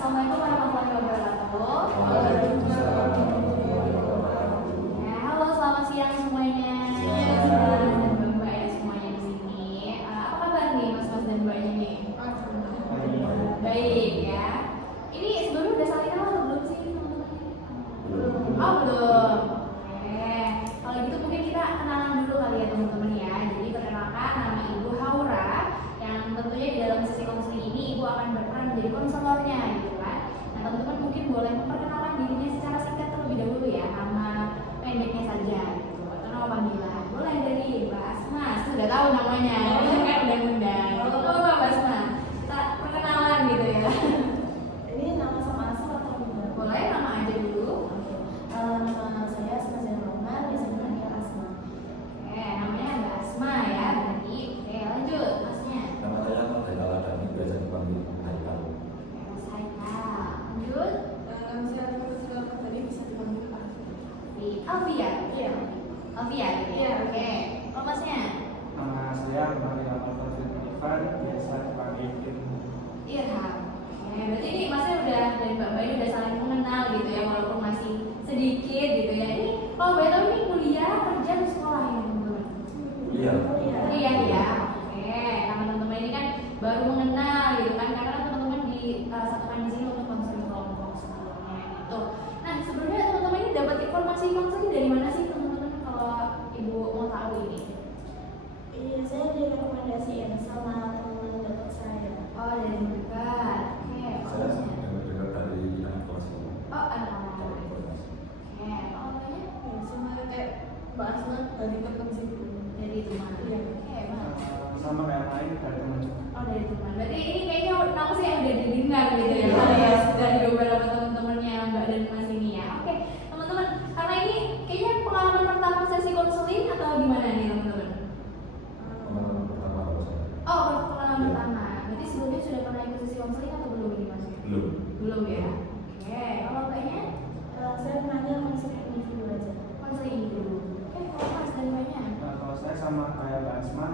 Assalamualaikum warahmatullahi wabarakatuh. Ya, halo, selamat siang semuanya. Dan Mbak ya semuanya di sini. Apa kabar nih Mas dan Mbaknya nih? Baik ya. Ini sebelumnya udah saling kenal atau belum sih teman-teman? Oh belum. Oke. Kalau gitu mungkin kita kenalan dulu kali ya teman-teman ya. Jadi perkenalkan, nama Ibu Haura. Yang tentunya di dalam sesi konseling ini Ibu akan berperan menjadi konselornya gitu kan. Nah teman-teman mungkin boleh memperkenalkan dirinya secara singkat terlebih dahulu ya, nama pendeknya saja gitu atau nama panggilan. Boleh dari Mbak Asma, sudah tahu namanya kan udah undang. Halo Mbak Asma, kita perkenalan gitu ya. Ini nama sama asal atau gimana? Boleh nama aja dulu. Nama saya Asma Zainal, biasanya panggil Asma. Oke, namanya Mbak Asma ya berarti. Oke lanjut Masnya. Nama saya Mas Haikal Adani, biasa dipanggil Haikal. Mas Haikal. Lanjut. Nama saya Alfia, tadi bisa dipanggil Alfia. Iya. Alfia gitu ya. Iya. Oke. Oh Masnya. Nama saya Muhammad Al-Fatih Irfan, biasa dipanggil Ibnu. Irham. Oke, berarti ini Masnya udah dan Mbak ini udah saling mengenal gitu ya walaupun masih sedikit gitu ya. Ini kalau boleh tahu ini kuliah, kerja, atau sekolah ini teman-teman? Iya. Kuliah ya. Oke, karena teman-teman ini kan baru mengenal gitu kan karena teman-teman disatukan di sini untuk konseling kelompok sebelumnya gitu. Nah, sebelumnya teman-teman ini dapat informasi konseling dari mana sih teman-teman kalau Ibu mau tahu ini? Iya, saya direkomendasiin sama teman dekat saya. Oh, dari dekat. Oke, Saya maksudnya. dengar dari anak kelas Oh, anak-anak. Oke, kalau banyak Ya, sama kayak Mbak Asma dari teman situ. dari teman. Iya. Oke, Mas. Sama kayak lain dari teman juga. Oh, dari teman. Berarti ini kayaknya nama sih yang udah didengar gitu ya, Pak, ya, dari beberapa teman-temannya Mbak dan Mas ini ya. Oke, teman-teman, karena ini kayaknya pengalaman pertama sesi konseling atau gimana nih teman-teman? pengalaman pertama kalau saya. Oh, pengalaman pertama. Berarti sebelumnya sudah pernah ikut sesi konseling atau belum ini Mas? Belum. Belum ya. Oke, kalau kayaknya Saya nanya konseling individu aja. konseling dulu. Oke, kalau Mas dan Mbaknya? Nah, kalau saya sama kayak Mbak Asma,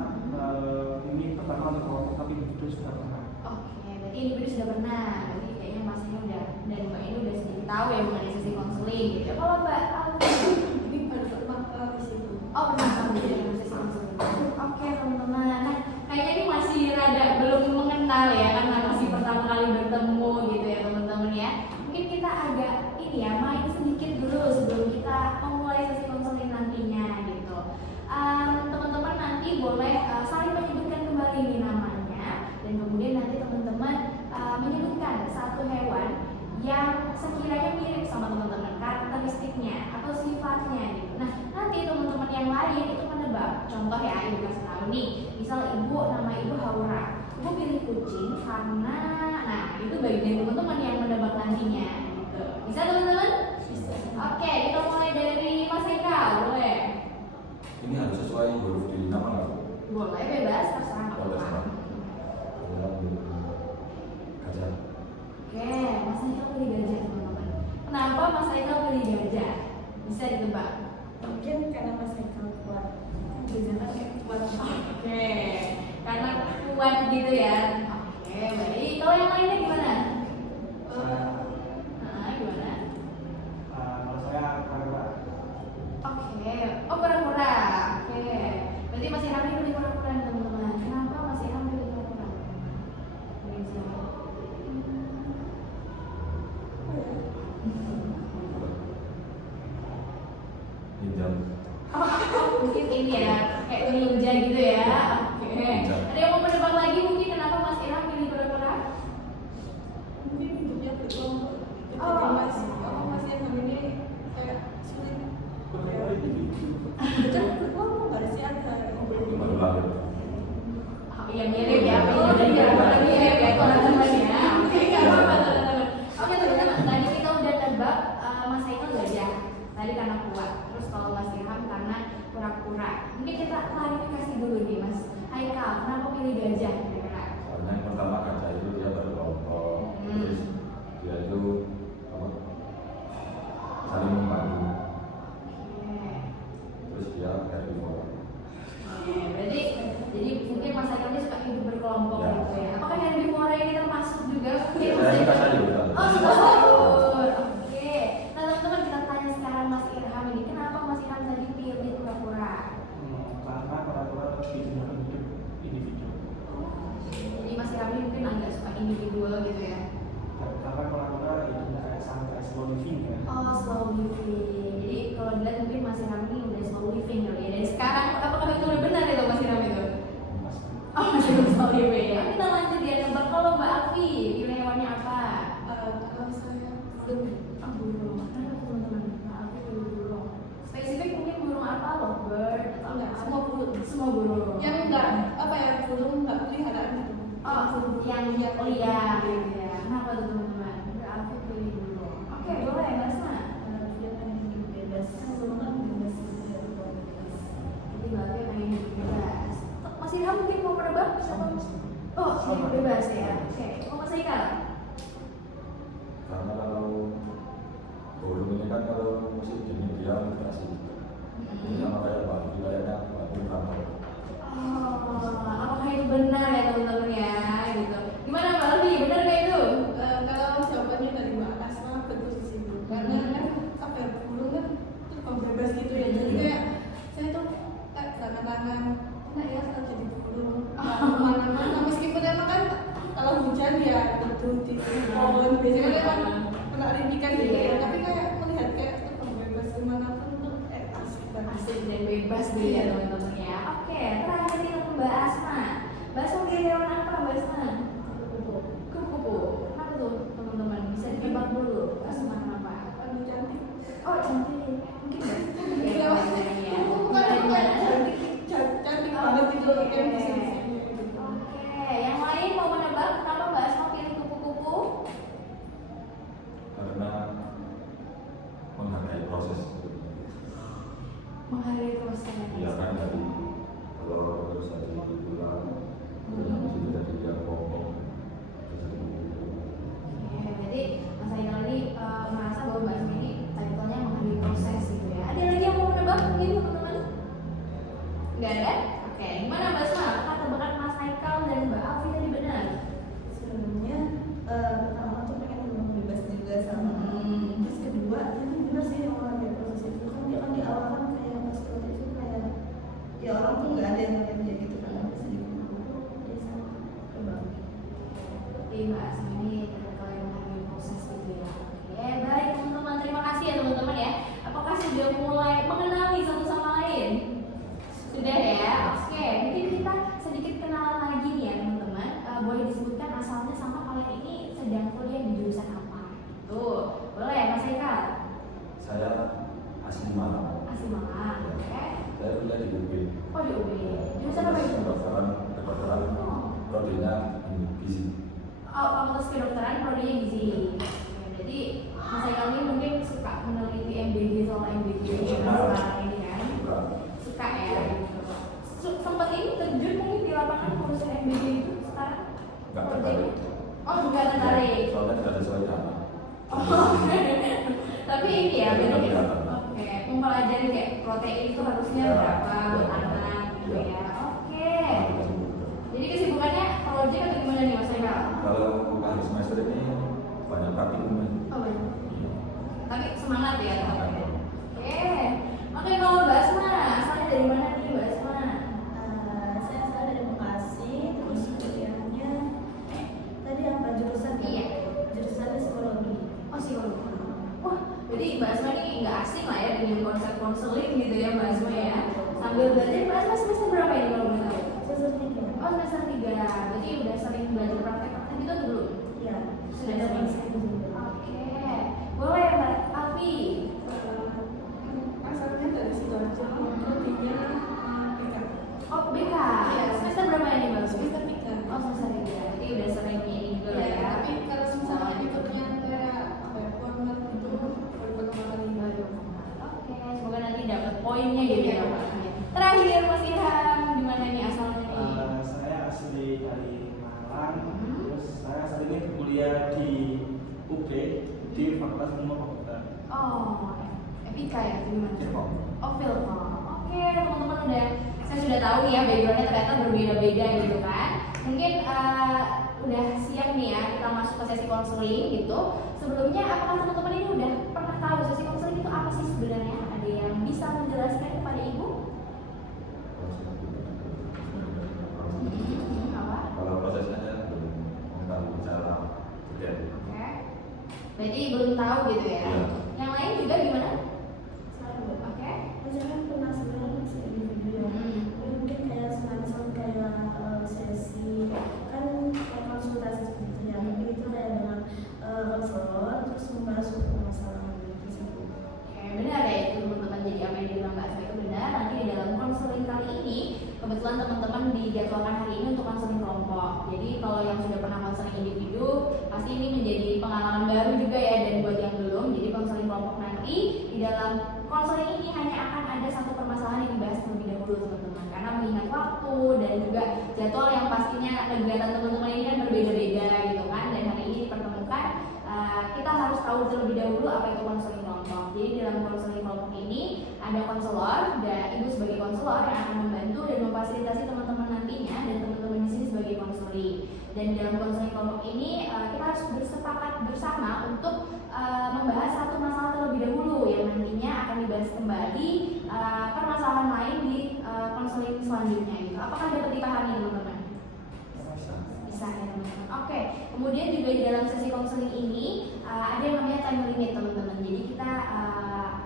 ini pertama untuk kelompok tapi itu sudah pernah. Oke, berarti individu sudah pernah. Berarti kayaknya Mas ini udah dan Mbak ini udah sedikit tahu ya mengenai sesi konseling gitu. Kalau Mbak Ini baru pertama kali di situ. oh pernah tahu ya sesi konseling. Oke teman-teman, nah kayaknya ini masih rada belum mengenal ya karena masih pertama kali bertemu gitu ya teman-teman ya. Mungkin kita agak ini ya main sedikit dulu sebelum kita memulai sesi konseling nantinya gitu. Teman-teman nanti boleh saling menyebutkan kembali ini namanya dan kemudian nanti teman-teman menyebutkan satu hewan yang sekiranya mirip sama teman-teman karakteristiknya atau sifatnya gitu. Nah nanti teman-teman yang lain itu menebak. Contoh ya Ibu kasih tahu nih, misal Ibu nama Ibu Haura, Ibu pilih kucing karena nah itu bagian teman-teman yang menebak nantinya gitu. Bisa teman-teman? Bisa. Oke, kita mulai dari Mas Eka, boleh? Ini harus sesuai huruf di nama nggak? Boleh bebas terserah nggak Oh, apa-apa. terserah. Saya ambil gajah. Oke, Mas Eka pilih gajah teman-teman. Kenapa Mas Eka pilih gajah? Bisa ditebak. Mungkin karena Mas Haikal kuat. Biasanya kayak kuat. Oke, karena kuat gitu ya. Oke, baik. Kalau yang lainnya gimana? Saya, Nah, gimana? kalau saya karena Oke, oh kura-kura. Oke, berarti masih Irham pilih kura-kura nih teman-teman. Kenapa masih Irham pilih kura-kura? Mungkin siapa? Hijau. Oh, mungkin ini ya, kayak ninja gitu ya. Oke. Ninja. Ada yang mau menebak lagi mungkin kenapa Mas Irham pilih kura-kura? Mungkin hidupnya berkelompok. Oh. Jadi Mas Ilham ini kayak sulit. Jadi berkelompok nggak sih ada Baru lahir. Oh, iya mirip ya, mirip ya teman-teman ya. Oke, nggak apa-apa teman-teman. Oke teman-teman, tadi kita udah tebak Mas Haikal gajah. Tadi karena kuat. Terus kalau Mas Irham karena kura-kura. Mungkin kita klarifikasi dulu nih Mas Haikal, kenapa pilih gajah kira-kira? Soalnya yang pertama gajah itu dia berkelompok, terus dia itu apa? Saling membantu, Oke. terus dia herbivora. Oke, berarti jadi mungkin Mas Haikal ini suka hidup berkelompok Ya. gitu ya. Apakah herbivora ini termasuk juga? Mungkin Mas Saya suka Haikal- sayur. Oh individual gitu ya. Karena kura-kura itu kayak santai, slow living kan. Oh, slow living. Jadi kalau dilihat mungkin Mas Ram ini udah slow living kali ya. Dari sekarang apakah itu udah benar itu Mas Ram itu? Oh, masih belum slow living ya. Kita lanjut ya, nebak kalau Mbak Afi pilih hewannya apa? Kalau saya Burung. Kenapa teman-teman? Mbak Afi pilih burung. Spesifik mungkin burung apa? Lovebird atau Enggak, apa? semua burung. Semua burung. yang enggak apa ya burung enggak peliharaan gitu. Oh, yang liar gitu ya. Kenapa tuh teman-teman? Mbak Afi pilih burung. Oke, boleh Mbak Asma. Dia kan hidup bebas. Kan burung kan bebas gitu ya. Jadi Mbak Afi pengen hidup bebas. Mas Ilham mungkin mau menebak? Oh, hidup bebas ya. Oke, oh Mas Haikal? Karena kalau burung ini kan kalau musim dingin dia migrasi. Ini sama kayak batu, kayaknya batu kantor. Oh, apakah itu benar ya teman-teman ya? Gitu. Gimana Mbak Alfi? Benar nggak itu? Kalau jawabannya dari Mbak Asma betul sih Bu. Karena kan apa ya burung kan terbang bebas gitu ya. Jadi kayak saya tuh kayak tangan-tangan enak ya kalau jadi burung. Nggak kemana-mana meskipun emang kan kalau hujan ya duduk di pohon biasanya kan kena rintikan gitu ya. Tapi kayak melihat kayak terbang bebas kemanapun tuh asik banget. Asik dan bebas gitu ya teman-teman ya. Oke, terakhir kita ke Mbak Asma. Mbak Asma pilih hewan apa Mbak Asma? Kupu-kupu. Kenapa tuh teman-teman? Bisa ditebak dulu. Mbak Asma kenapa? Aduh cantik. Oh cantik. Mungkin cantik ya. Iya, teman-teman ya. bukan cantik banget itu yang di sini. Oke, yang lain mau menebak kenapa Mbak Asma pilih kupu-kupu? Karena menghargai proses. Menghargai proses. Iya kan dari kalau terus tadi pulang, terus habis itu jadi dia ngomong, terus jadi Oke, berarti Mas Haikal ini merasa bahwa Mbak Asma ini title-nya menghargai proses gitu ya. Ada lagi yang mau menebak mungkin teman-teman? Nggak ada? Oke, gimana Mbak Asma? Apakah tebakan Mas Haikal dan Mbak Alfi tadi benar? Sebenarnya pertama tuh pengen terbang bebas juga sama. Terus kedua itu benar sih orang dia proses itu kan dia kan di awal kan kayak pas proses itu kayak ya orang tuh nggak ada yang ngeliat dia gitu kan habis di dia sama terbang. Jadi Mbak Asma ini title yang menghargai proses gitu ya. Oke, baik teman-teman. Terima kasih ya teman-teman ya. Apakah sudah mulai mengenali satu sama lain? Sudah ya? Oke, mungkin kita sedikit kenalan lagi nih ya teman-teman. Boleh disebutkan asalnya sama kalian ini sedang kuliah di jurusan apa? Tuh, boleh Mas Haikal? saya asli Malang. Asli Malang, oke. Saya kuliah di UB. Oh di UB. Jurusan apa itu? Kedokteran prodinya gizi. Oh, Fakultas Kedokteran prodinya gizi. Oke, jadi Mas Haikal ini mungkin suka meneliti MBG soal MBG sekarang ini kan? Suka ya gitu. Sempat ini terjun mungkin di lapangan ngurusin MBG itu sekarang? Enggak tertarik. Oh, juga tertarik. Soalnya tidak sesuai nama. Oh, tapi ini ya, Tapi berarti kelihatan. oke, mempelajari kayak protein itu harusnya Ya, berapa buat ya. anak gitu Ya. ya. Oke. Jadi kesibukannya proyek atau gimana nih Mas Haikal? Kalau akhir semester ini banyak praktikum. Oh banyak. Tapi semangat ya tetap. Oke. Oke, kalau Mbak Asma, asalnya dari mana nih Mbak Asma? Saya asal dari Bekasi terus kuliahnya tadi apa jurusan? Iya. Jurusannya psikologi. Oh psikologi. Wah, jadi Mbak Asma ini nggak asing lah ya dengan konsep konseling gitu ya Mbak Asma ya. Sambil belajar, Mbak Asma semester berapa ini kalau boleh tahu? Semester 3. Oh semester 3. Berarti udah sering belajar praktek-praktek gitu atau belum? Iya. Sudah Ada sering. konsep juga. Oke. Boleh Mbak Afi. Asalnya dari Sidoarjo, prodinya BK. Oh BK. Iya. Semester berapa ini Mbak? Semester 3. Oh semester 3. Jadi udah sering ini juga lah ya. Tapi kalau misalnya ikutnya kayak apa ya, format itu baru pertama kali. Oke, semoga nanti dapat poinnya gitu ya Pak. Terakhir Mas Ilham, di mana nih asalnya nih? Saya asli dari Malang, Hmm. terus saya saat ini kuliah di UB di Fakultas Ilmu Komputer. Oh, FIK ya, gimana? Ilkom. Oh, Filkom. Oke, teman-teman saya sudah tahu nih ya backgroundnya ternyata berbeda-beda gitu kan. Mungkin udah siap nih ya kita masuk ke sesi konseling gitu. Sebelumnya apakah teman-teman ini udah pernah tahu sesi konseling itu apa sih sebenarnya? Ada yang bisa menjelaskan kepada ibu? Kalau prosesnya saya belum mengetahui cara Berarti belum tahu gitu ya. Iya. Yang lain juga gimana? Sama. Oke. Saya kan penasaran masih individu ya. Mungkin kayak semacam kayak sesi kan kayak konsultasi seperti ya. Mungkin itu kayak dengan konselor terus membahas suatu permasalahan tersebut. Oke, benar ya itu teman-teman. Jadi apa yang dibilang Mbak Asma itu benar. Nanti di dalam konseling kali ini kebetulan teman-teman dijadwalkan hari ini untuk konseling kelompok. Jadi kalau yang sudah pernah konseling individu pasti ini menjadi pengalaman baru juga ya, dan buat yang belum, jadi konseling kelompok nanti di dalam konseling ini hanya akan ada satu permasalahan yang dibahas terlebih dahulu teman-teman, karena mengingat waktu dan juga jadwal yang pastinya kegiatan teman-teman ini kan berbeda-beda gitu kan, dan hari ini dipertemukan kita harus tahu terlebih dahulu apa itu konseling kelompok. Jadi dalam konseling kelompok ini ada konselor dan ibu sebagai konselor yang akan membantu dan memfasilitasi teman-teman nantinya, dan teman-teman di sini sebagai konseling. Dan dalam konseling kelompok ini kita harus bersepakat bersama untuk membahas satu masalah terlebih dahulu yang nantinya akan dibahas kembali permasalahan lain di konseling selanjutnya gitu. Apakah dapat dipahami teman-teman? Bisa ya teman-teman. Oke, kemudian juga di dalam sesi konseling ini ada yang namanya time limit teman-teman. Jadi kita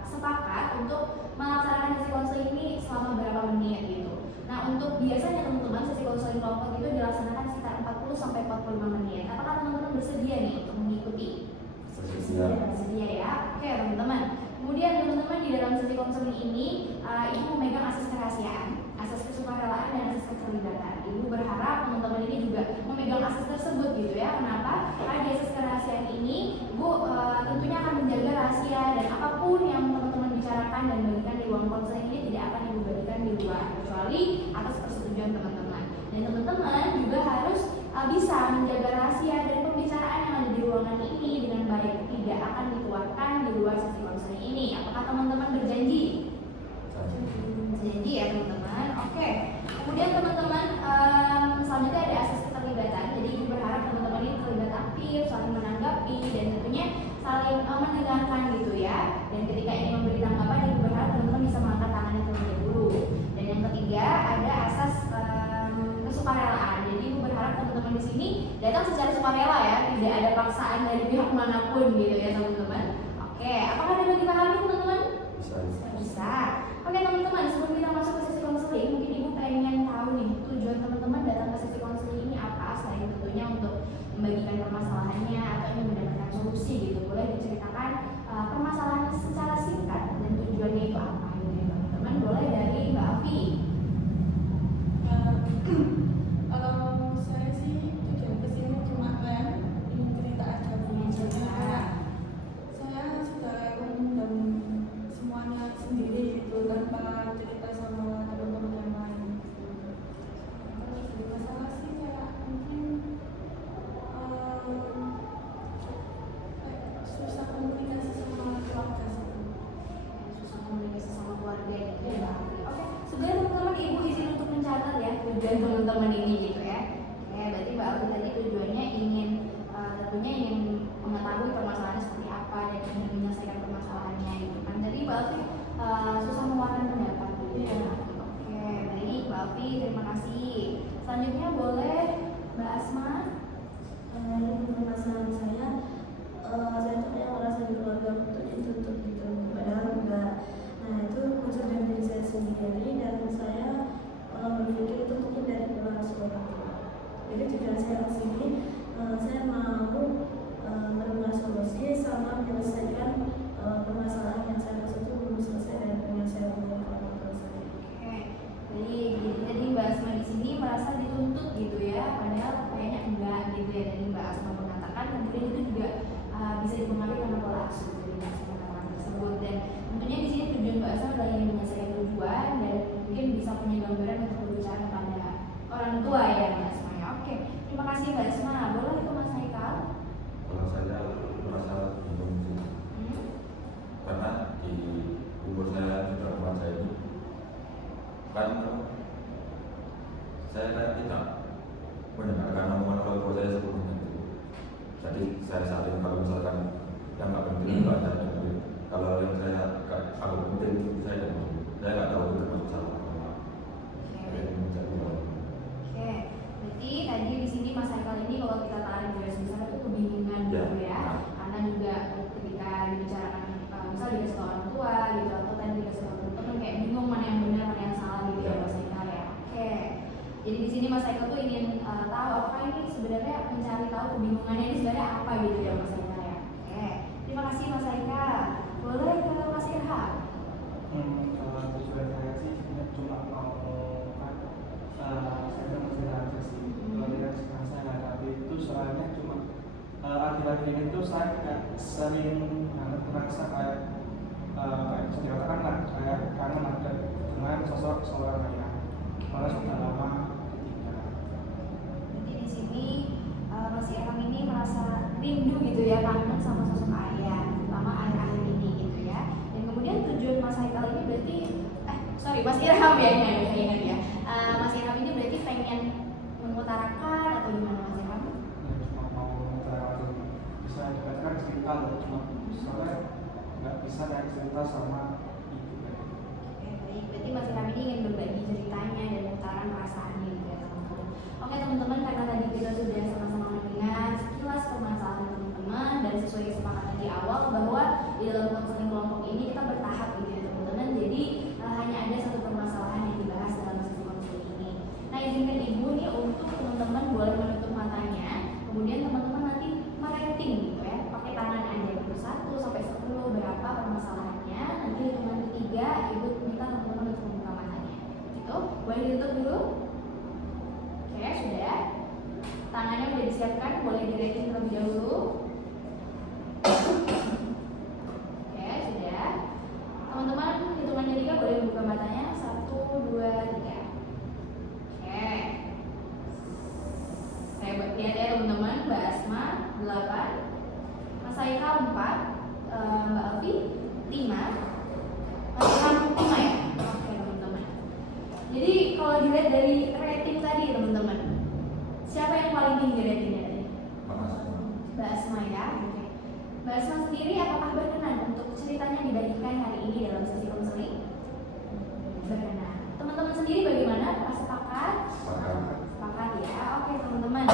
sepakat untuk melaksanakan sesi konseling ini selama berapa menit gitu. Nah, untuk biasanya teman-teman sesi konseling kelompok itu dilaksanakan sekitar 40 sampai 45 menit. Apakah teman-teman bersedia nih untuk mengikuti? Bersedia ya. Oke, teman-teman. Kemudian teman-teman di dalam sesi konseling ini ibu memegang asas kerahasiaan, asas kesukarelaan dan asas keterlibatan. Ibu berharap teman-teman ini juga memegang asas tersebut gitu ya. Kenapa? Karena di asas kerahasiaan ini ibu tentunya akan menjaga rahasia, dan apapun yang teman-teman bicarakan dan bagikan di ruang konseling ini tidak akan ibu bagikan di luar kecuali atas persetujuan teman-teman. Dan teman-teman juga harus bisa menjaga rahasia dan pembicaraan yang ada di ruangan ini dengan baik, tidak akan dikeluarkan di luar sesi konseling ini. Apakah teman-teman berjanji? Berjanji ya teman-teman. Oke. Kemudian teman-teman selanjutnya ada asas keterlibatan. Jadi ibu berharap teman-teman ini terlibat aktif, saling menanggapi, dan tentunya saling mendengarkan gitu ya. Dan ketika ini memberi tanggapan, ibu berharap teman-teman bisa mengangkat tangannya terlebih dahulu. Dan yang ketiga ada asas kesukarelaan. Jadi ibu berharap teman-teman di sini datang secara sukarela ya, tidak ada paksaan dari pihak manapun gitu ya teman-teman. Oke, apakah dapat dipahami teman-teman? Bisa. Oke teman-teman, sebelum kita masuk ke sesi konseling, mungkin ibu pengen tahu nih tujuan teman-teman datang ke sesi konseling ini apa, selain tentunya untuk membagikan permasalahannya atau ingin mendapatkan solusi gitu. Boleh diceritakan permasalahannya secara singkat dan tujuannya itu apa gitu ya teman-teman. Boleh dari Mbak Afi. Kalau saya sih tujuan kesini cuma kayak ingin cerita aja Bu. Misalnya kayak saya sudah mendam semuanya sendiri gitu tanpa cerita sama teman-teman yang lain. Terus jadi masalah sih kayak mungkin kayak susah komunikasi sama keluarga sih. Susah komunikasi sama keluarga gitu ya Mbak Afi. Oke, sebenarnya teman-teman ibu izin untuk mencatat ya tujuan teman-teman ini gitu ya. Oke, berarti Mbak Afi tadi tujuannya ingin tentunya ingin mengetahui permasalahannya seperti apa dan ingin menyelesaikan permasalahannya gitu kan. Jadi Mbak Afi susah mengeluarkan pendapat gitu ya. Oke, baik Mbak Afi, terima kasih. Selanjutnya boleh Mbak Asma. Dari permasalahan saya tuh kayak merasa di keluarga aku tuh ditutup gitu, padahal enggak. Nah itu muncul dari diri saya sendiri, dan saya berpikir itu mungkin dari keluarga orang tua. Jadi tujuan saya ke sini, saya mau menemukan solusi sama menyelesaikan permasalahan yang saya rasa itu belum selesai dan yang saya punya ke orang tua saya. Oke, jadi tadi Mbak Asma di sini merasa dituntut gitu ya, padahal kayaknya enggak gitu ya. Tadi Mbak Asma mengatakan kemudian itu juga bisa dipengaruhi karena pola asuh dari Mbak Asma mengatakan tersebut. Dan tentunya di sini tujuan Mbak Asma adalah ingin menyelesaikan tujuan dan mungkin bisa punya gambaran untuk berbicara kepada orang tua ya Mbak Asma ya. Oke, terima kasih Mbak Asma. Boleh itu Mas Haikal? Kalau saya merasa bingung sih, karena di umur saya sudah remaja ini kan saya kayak tidak mendengarkan omongan orang tua saya sebelumnya gitu. Jadi saya saling kalau misalkan yang nggak penting nggak saya dengerin, kalau yang saya kalau penting saya dengerin. Saya nggak tahu itu termasuk salah atau enggak. Jadi menjadi Oke, berarti tadi di sini Mas Haikal ini kalau kita tarik garis besar itu kebingungan gitu ya, karena juga mencari tahu kebingungannya ini sebenarnya apa gitu ya Mas Aika ya. Oke, terima kasih Mas Aika. Boleh ke Mas Irham. Kalau tujuan saya sih sebenarnya cuma mau saya masih aja sih kalau tidak saya tapi itu soalnya cuma akhir-akhir ini tuh saya kayak sering banget merasa kayak bisa dikatakan lah kayak kangen ada dengan sosok seorang ayah malah sudah lama ditinggal. Jadi di sini Mas Irham ini merasa rindu gitu ya, kangen sama sosok ayah, terutama akhir-akhir ini gitu ya. Dan kemudian tujuan Mas Haikal ini berarti, Mas Irham ya, ingat ya. Mas Irham ini berarti pengen mengutarakan atau gimana Mas Irham? Ya cuma mau terlalu bisa dikatakan cerita loh, cuma soalnya nggak bisa kayak cerita sama ibu kayak. Oke, baik. Berarti Mas Irham ini ingin berbagi ceritanya dan mengutarakan perasaannya gitu ya teman-teman. Oke teman-teman, karena tadi kita sudah sama-sama mendengar sekilas permasalahan teman-teman dan sesuai kesepakatan di awal bahwa di dalam konseling kelompok ini kita bertahap gitu ya teman-teman. Jadi hanya ada satu permasalahan yang dibahas dalam sesi konseling ini. Nah, izinkan ibu nih untuk teman-teman boleh menutup matanya, kemudian teman-teman nanti merating gitu ya, pakai tangan aja gitu 1 sampai 10 berapa permasalahannya. Nanti hitungan ketiga ibu minta teman-teman untuk membuka matanya. Gitu, boleh ditutup dulu. Oke, sudah. Tangannya udah disiapkan, boleh di-rating terlebih dahulu. Oke, sudah. Teman-teman, hitungan ketiga boleh buka matanya. 1, 2, 3. Oke. Saya buat lihat ya teman-teman. Mbak Asma 8, Mas Haikal 4, Mbak Alfi 5, Mas Ilham 5 ya. Oke teman-teman. Jadi kalau dilihat dari rating tadi teman-teman, siapa yang paling tinggi ratingnya tadi? Mbak Asma ya. Oke. Mbak Asma sendiri apakah berkenan untuk ceritanya dibagikan hari ini dalam sesi konseling? Berkenan. Teman-teman sendiri bagaimana? Apakah sepakat? Sepakat ya. Oke teman-teman.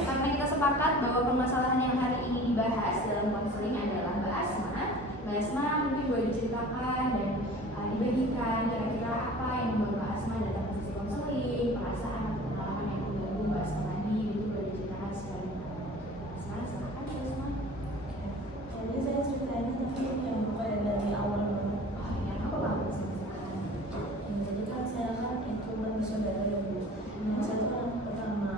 Karena kita sepakat bahwa permasalahan yang hari ini dibahas dalam konseling adalah Mbak Asma. Mbak Asma mungkin boleh diceritakan dan dibagikan kira-kira apa yang membuat Mbak Asma datang ke sesi konseling, perasaan atau pengalaman yang mengganggu Mbak Asma tadi, itu boleh diceritakan sekali. Asma, silakan Mbak Asma. Jadi saya ceritain tapi yang kayak dari awal banget. Oh iya, apa banget sih? Jadi kan saya kan itu bersaudara ya Bu. Nah saya tuh anak pertama.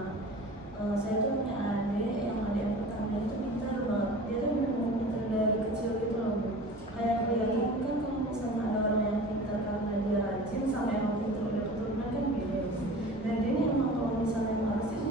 Saya tuh punya adik yang pertama itu pintar banget. Dia tuh benar-benar pintar dari kecil gitu loh Bu. Kayak kelihatan kan kalau misalnya ada orang yang pintar karena dia rajin sama emang pintar udah keturunan kan beda. Dan dia ini emang kalau misalnya harus itu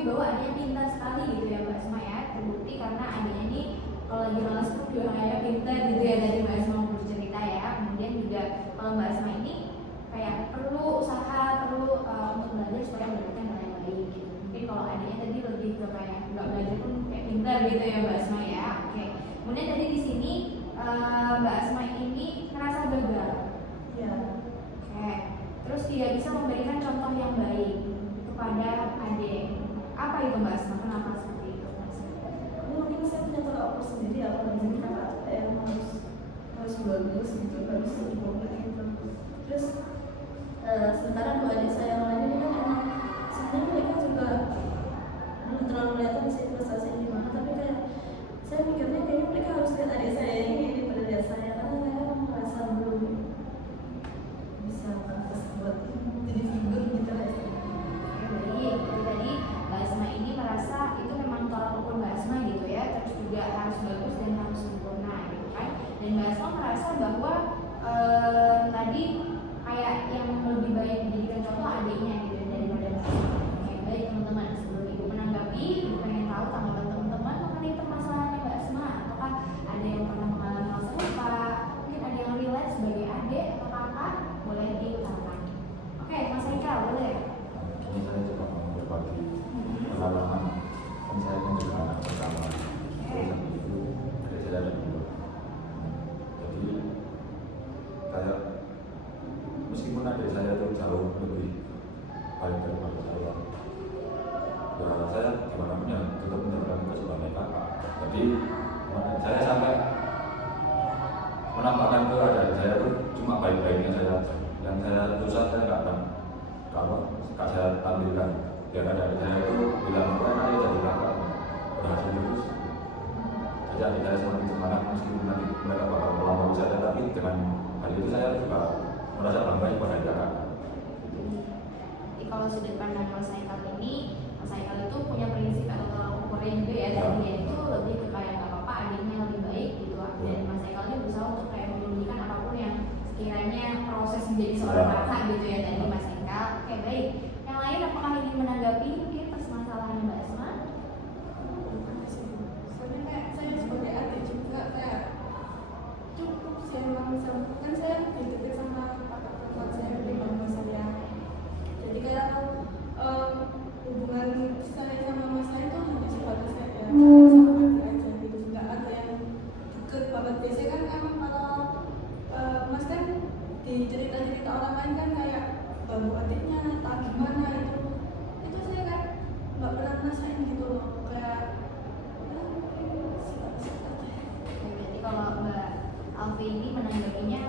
mengakui bahwa adiknya pintar sekali gitu ya Mbak Asma ya. Terbukti karena adiknya ini kalau lagi malas pun juga kayak pintar gitu ya, dari Mbak Asma mau bercerita ya. Kemudian juga kalau Mbak Asma ini kayak perlu usaha, perlu untuk belajar supaya mendapatkan nilai yang baik gitu. Mungkin kalau adiknya tadi lebih ke kayak nggak belajar pun kayak pintar gitu ya Mbak Asma ya. Oke. Kemudian tadi di sini Mbak Asma ini ngerasa gagal. Ya. Oke. Terus tidak bisa memberikan contoh yang baik kepada adik. Apa itu Mbak Asma? Kenapa seperti itu Mbak Asma? Mungkin saya punya tolak ukur sendiri, apalagi kakak yang harus bagus gitu, harus sempurna gitu. Terus sementara dua adik saya yang lain ini kan emang sebenarnya mereka juga belum terlalu kelihatan sih prestasinya gimana, tapi kayak saya mikirnya kayaknya mereka harus lihat adik saya ini daripada lihat saya, karena saya merasa belum bisa pantas buat jadi figur gitu lah. Baik, jadi tadi Mbak Asma ini merasa itu memang tolak ukur Mbak Asma gitu ya, terus juga harus bagus dan harus sempurna gitu kan. Dan Mbak Asma merasa bahwa tadi kayak yang lebih baik dijadikan contoh adiknya gitu daripada Mbak Asma. Oke, baik teman-teman, sebelum Ibu menanggapi, Ibu pengen tahu tanggapan teman-teman mengenai permasalahannya Mbak Asma. Apakah ada yang pernah mengalami hal serupa? Mungkin ada yang relate sebagai adik atau kakak? Boleh diutarakan. Oke, Mas Rika, boleh. Ini saya coba mau berbagi pengalaman. Kan saya kan juga anak pertama. Terus habis itu adik saya ada 2. Jadi kayak meskipun adik saya itu jauh lebih baik daripada saya, ya saya gimana pun ya tetap menjalankan tugas sebagai kakak. Jadi saya sampai menampakkan ke adik saya itu cuma baik-baiknya saya aja. Yang saya susah saya nggak akan kalau saya tampilkan. Biar adik saya itu bilang ayo jadi kakak berhasil terus. Jadi adik saya semakin semangat meskipun nanti mereka bakal melampaui saya, tapi dengan hal itu saya juga merasa bangga kepada kakak. Jadi kalau sudut pandang Mas Haikal ini, Mas Haikal itu punya prinsip atau tolak ukurnya juga ya, dan dia itu lebih ke kayak nggak apa-apa adiknya lebih baik gitu. Dan Mas Haikal ini berusaha untuk kayak menyembunyikan apapun yang sekiranya proses menjadi seorang kakak gitu ya tadi Mas Haikal. Oke baik. Yang lain apakah ingin menanggapi mungkin permasalahan Mbak Asma? Soalnya kayak saya sebagai adik juga kayak cukup sih emang kan saya lebih dekat sama kakak perempuan saya dibanding mama saya. Jadi kayak hubungan saya sama mama saya itu hanya sebatas kayak sama adik aja gitu, nggak ada yang deket banget. Biasanya kan emang kalau mas kan di cerita-cerita orang lain kan kayak baru adiknya tak gimana itu saya kan nggak pernah ngerasain gitu loh, kayak ya mungkin silat-silat aja. Berarti kalau Mbak Alfi ini menanggapinya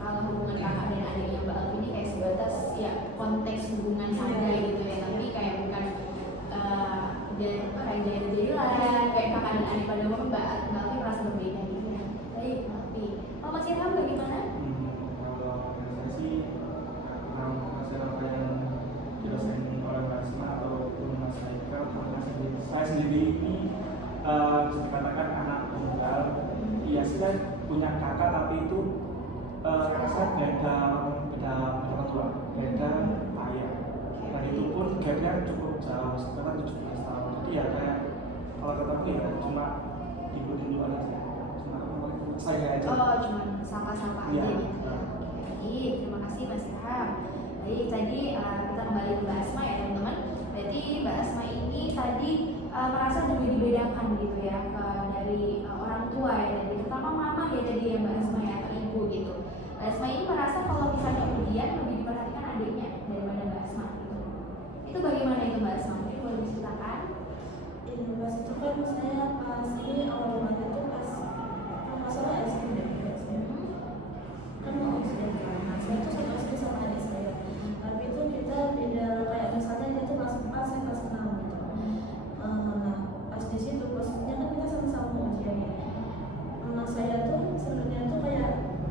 kalau hubungan kakak dan adiknya Mbak Alfi ini kayak sebatas ya konteks hubungan saja gitu ya, tapi kayak bukan kayak jadilan kayak kakak dan adik pada umumnya Mbak Alfi merasa berbeda gitu ya. Baik Mbak Alfi. Kalau Mas Irham bagaimana? Kalau saya sih kurang hasil apa yang dirasain oleh Mbak Asma atau Mas Haikal, karena saya sendiri ini bisa dikatakan anak tunggal. Iya sih saya punya kakak, tapi itu rasa beda orang tua, beda ayah. Dan itu pun gapnya cukup jauh, sekitar 17 tahun. Jadi ya kayak kalau ketemu ya cuma ibu aja sih, cuma saya aja. Oh, cuma sapa-sapa aja Ya. gitu ya. Oke, baik, terima kasih Mas Irham. Baik, tadi kita kembali ke Mbak Asma ya teman-teman. Berarti Mbak Asma ini tadi merasa lebih dibedakan gitu ya dari orang tua ya, dari terutama mama ya tadi ya Mbak Asma ya, atau ibu gitu. Mbak Asma ini merasa kalau misalnya ujian lebih diperhatikan adiknya daripada Mbak Asma gitu. Itu bagaimana itu Mbak Asma? Mungkin boleh diceritakan? Ini pas itu kan saya pas ini awal banget itu pas masalah SD deh, kan mau SD kan, saya tuh satu SD sama adik saya, tapi itu kita beda kayak misalnya dia tuh kelas 4, saya kelas 6 gitu. Nah pas di situ posisinya kan kita sama-sama ujian ya. Mama saya tuh sebenarnya tuh kayak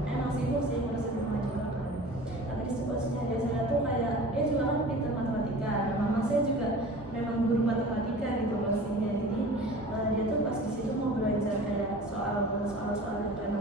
emang sibuk sih ngurusin rumah juga kan, tapi di situ posisinya dia saya tuh kayak dia juga kan pintar matematika, dan mama saya juga memang guru matematika gitu posisinya. Jadi dia tuh pas di situ mau belajar kayak soal yang kayak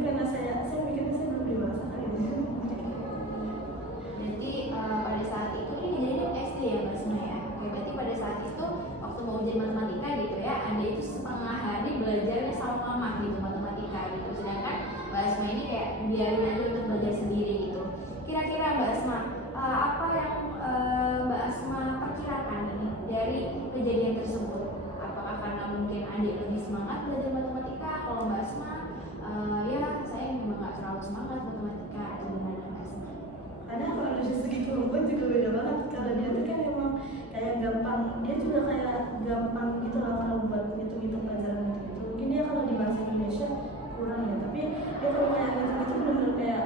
karena saya mikirnya saya belum dewasa kan gitu. Berarti pada saat itu ini kejadian SD ya Mbak Asma ya. Oke, berarti pada saat itu waktu mau ujian matematika gitu ya, Anda itu setengah hari belajarnya sama mama gitu matematika gitu. Sedangkan Mbak Asma ini kayak biarin aja untuk belajar sendiri gitu. Kira-kira Mbak Asma apa yang Mbak Asma perkirakan ini dari kejadian tersebut? Apakah karena mungkin adik lebih semangat belajar matematika? Kalau Mbak Asma ya saya memang nggak terlalu semangat matematika atau gimana Mbak Asma? Karena kalau dari segi kelompok juga beda banget. Kalau dia tuh kan memang kayak gampang, dia juga kayak gampang gitu lah kalau buat hitung-hitung pelajaran gitu. Mungkin dia kalau di bahasa Indonesia kurang ya, tapi dia kalau kayak gitu benar-benar kayak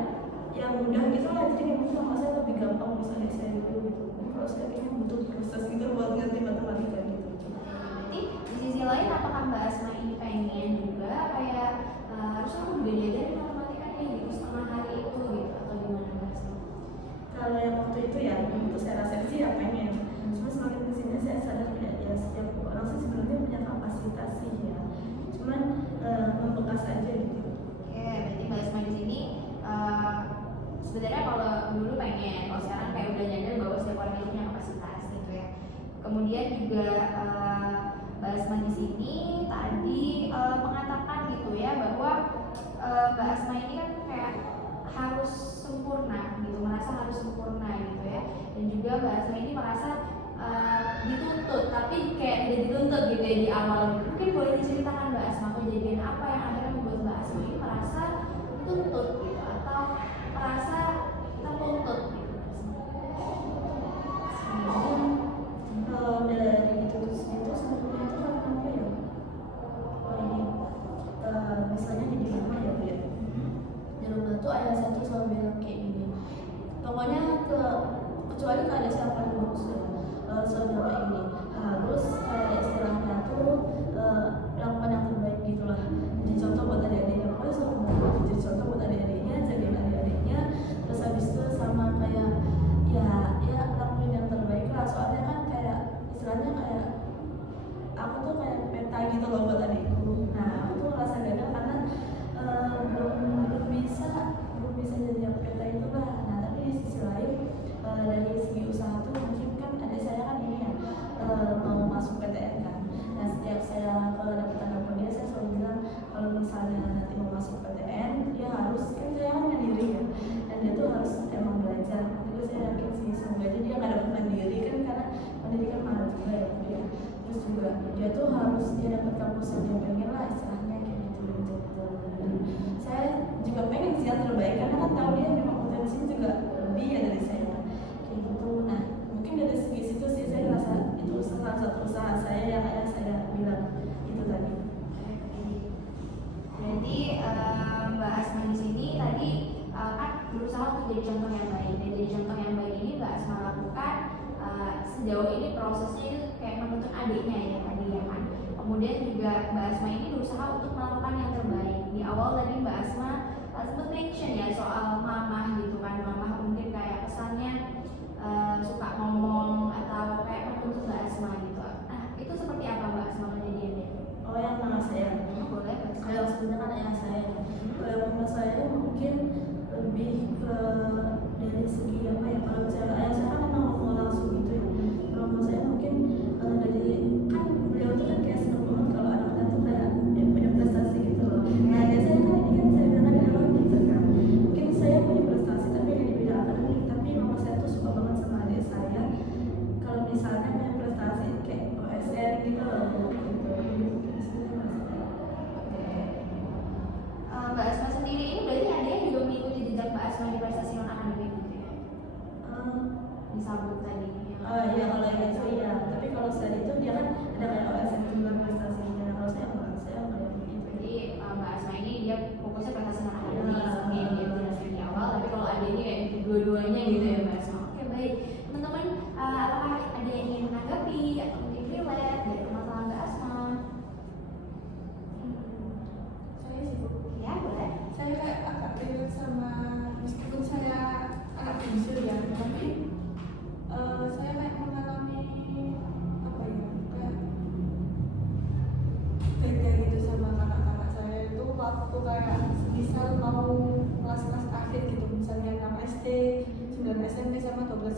yang mudah gitu lah. Jadi kayak mungkin sama saya lebih gampang bisa dari saya dulu gitu. Kalau saya kayaknya butuh proses gitu buat ngerti matematika gitu. Berarti di sisi lain apakah Mbak Asma ini pengen juga kayak harusnya aku juga diajarin matematika nih gitu setengah hari itu gitu atau gimana Mbak Asma? Kalau yang waktu itu ya, itu saya rasa sih ya pengen. Cuma semakin kesini saya sadar ya setiap orang sih sebenarnya punya kapasitas sih ya. Cuman membekas aja gitu. Oke, berarti Mbak Asma di sini sebenarnya kalau dulu pengen, kalau sekarang kayak udah nyadar bahwa setiap orang itu punya kapasitas gitu ya. Kemudian juga Mbak Asma di sini tadi mengatakan gitu ya bahwa Mbak Asma ini kan kayak harus sempurna gitu, merasa harus sempurna gitu ya. Dan juga Mbak Asma ini merasa dituntut, tapi kayak tidak dituntut gitu ya di awal. Mungkin boleh diceritakan Mbak Asma kejadian apa yang akhirnya membuat Mbak Asma ini merasa dituntut gitu atau merasa tertuntut gitu. Kalau dari itu sebenarnya itu kan apa ya? Oh ini misalnya di rumah ya Bu ya. Di rumah tuh ayah saya tuh selalu bilang kayak gini. Pokoknya kecuali kalau ada siapa yang bagus ya, selalu bilang kayak gini. Harus kayak istilahnya tuh lakukan yang terbaik gitulah. Jadi contoh buat adik-adiknya, pokoknya selalu mau jadi contoh buat adik-adiknya, jagain adik-adiknya. Terus habis itu sama kayak ya lakuin yang terbaik lah. Soalnya kan kayak istilahnya kayak aku tuh kayak peta gitu loh buat adikku. Nah aku tuh ngerasa gagal karena belum bisa jadi yang peta itu lah. Nah tapi di sisi lain dari segi usaha tuh mungkin kan adik saya kan ini ya mau masuk PTN kan. Nah setiap saya kedapatan telepon dia saya selalu bilang kalau misalnya nanti mau masuk PTN dia harus kan saya kan mandiri ya, dan dia tuh harus emang belajar. Juga saya yakin sih semoga aja dia nggak dapat mandiri kan karena mandiri kan mahal juga ya dia. Terus juga dia tuh harus dia dapat kampus yang dia pengen lah istilahnya kayak gitu. Saya juga pengen sih yang terbaik karena kan tahu dia memang potensinya juga lebih ya dari saya kayak gitu. Nah mungkin dari segi situ sih saya rasa itu salah satu usaha saya yang ayah saya bilang itu tadi. Berarti Mbak Asma di sini tadi kan berusaha untuk jadi contoh yang baik, dan jadi contoh yang baik ini Mbak Asma lakukan sejauh ini prosesnya itu kayak menuntut adiknya ya tadi ya kan. Kemudian juga Mbak Asma ini berusaha untuk melakukan yang terbaik. Di awal tadi Mbak Asma sempat mention ya soal mamah gitu kan, mamah mungkin kayak kesannya suka ngomong atau kayak menuntut Mbak Asma gitu. Nah itu seperti apa Mbak Asma kejadiannya? Oh yang mama saya. Boleh Mbak Asma? Kalau sebenarnya kan ayah saya. Kalau mama saya mungkin lebih ke dari segi apa ya? Kalau misalnya ayah saya kan memang ngomong langsung gitu ya. Kalau mama saya mungkin dari kan beliau tuh kan kayak seneng banget kalau anak-anak tuh kayak punya prestasi gitu loh. Nah biasanya kan ini kan saya bilang kan di awal gitu.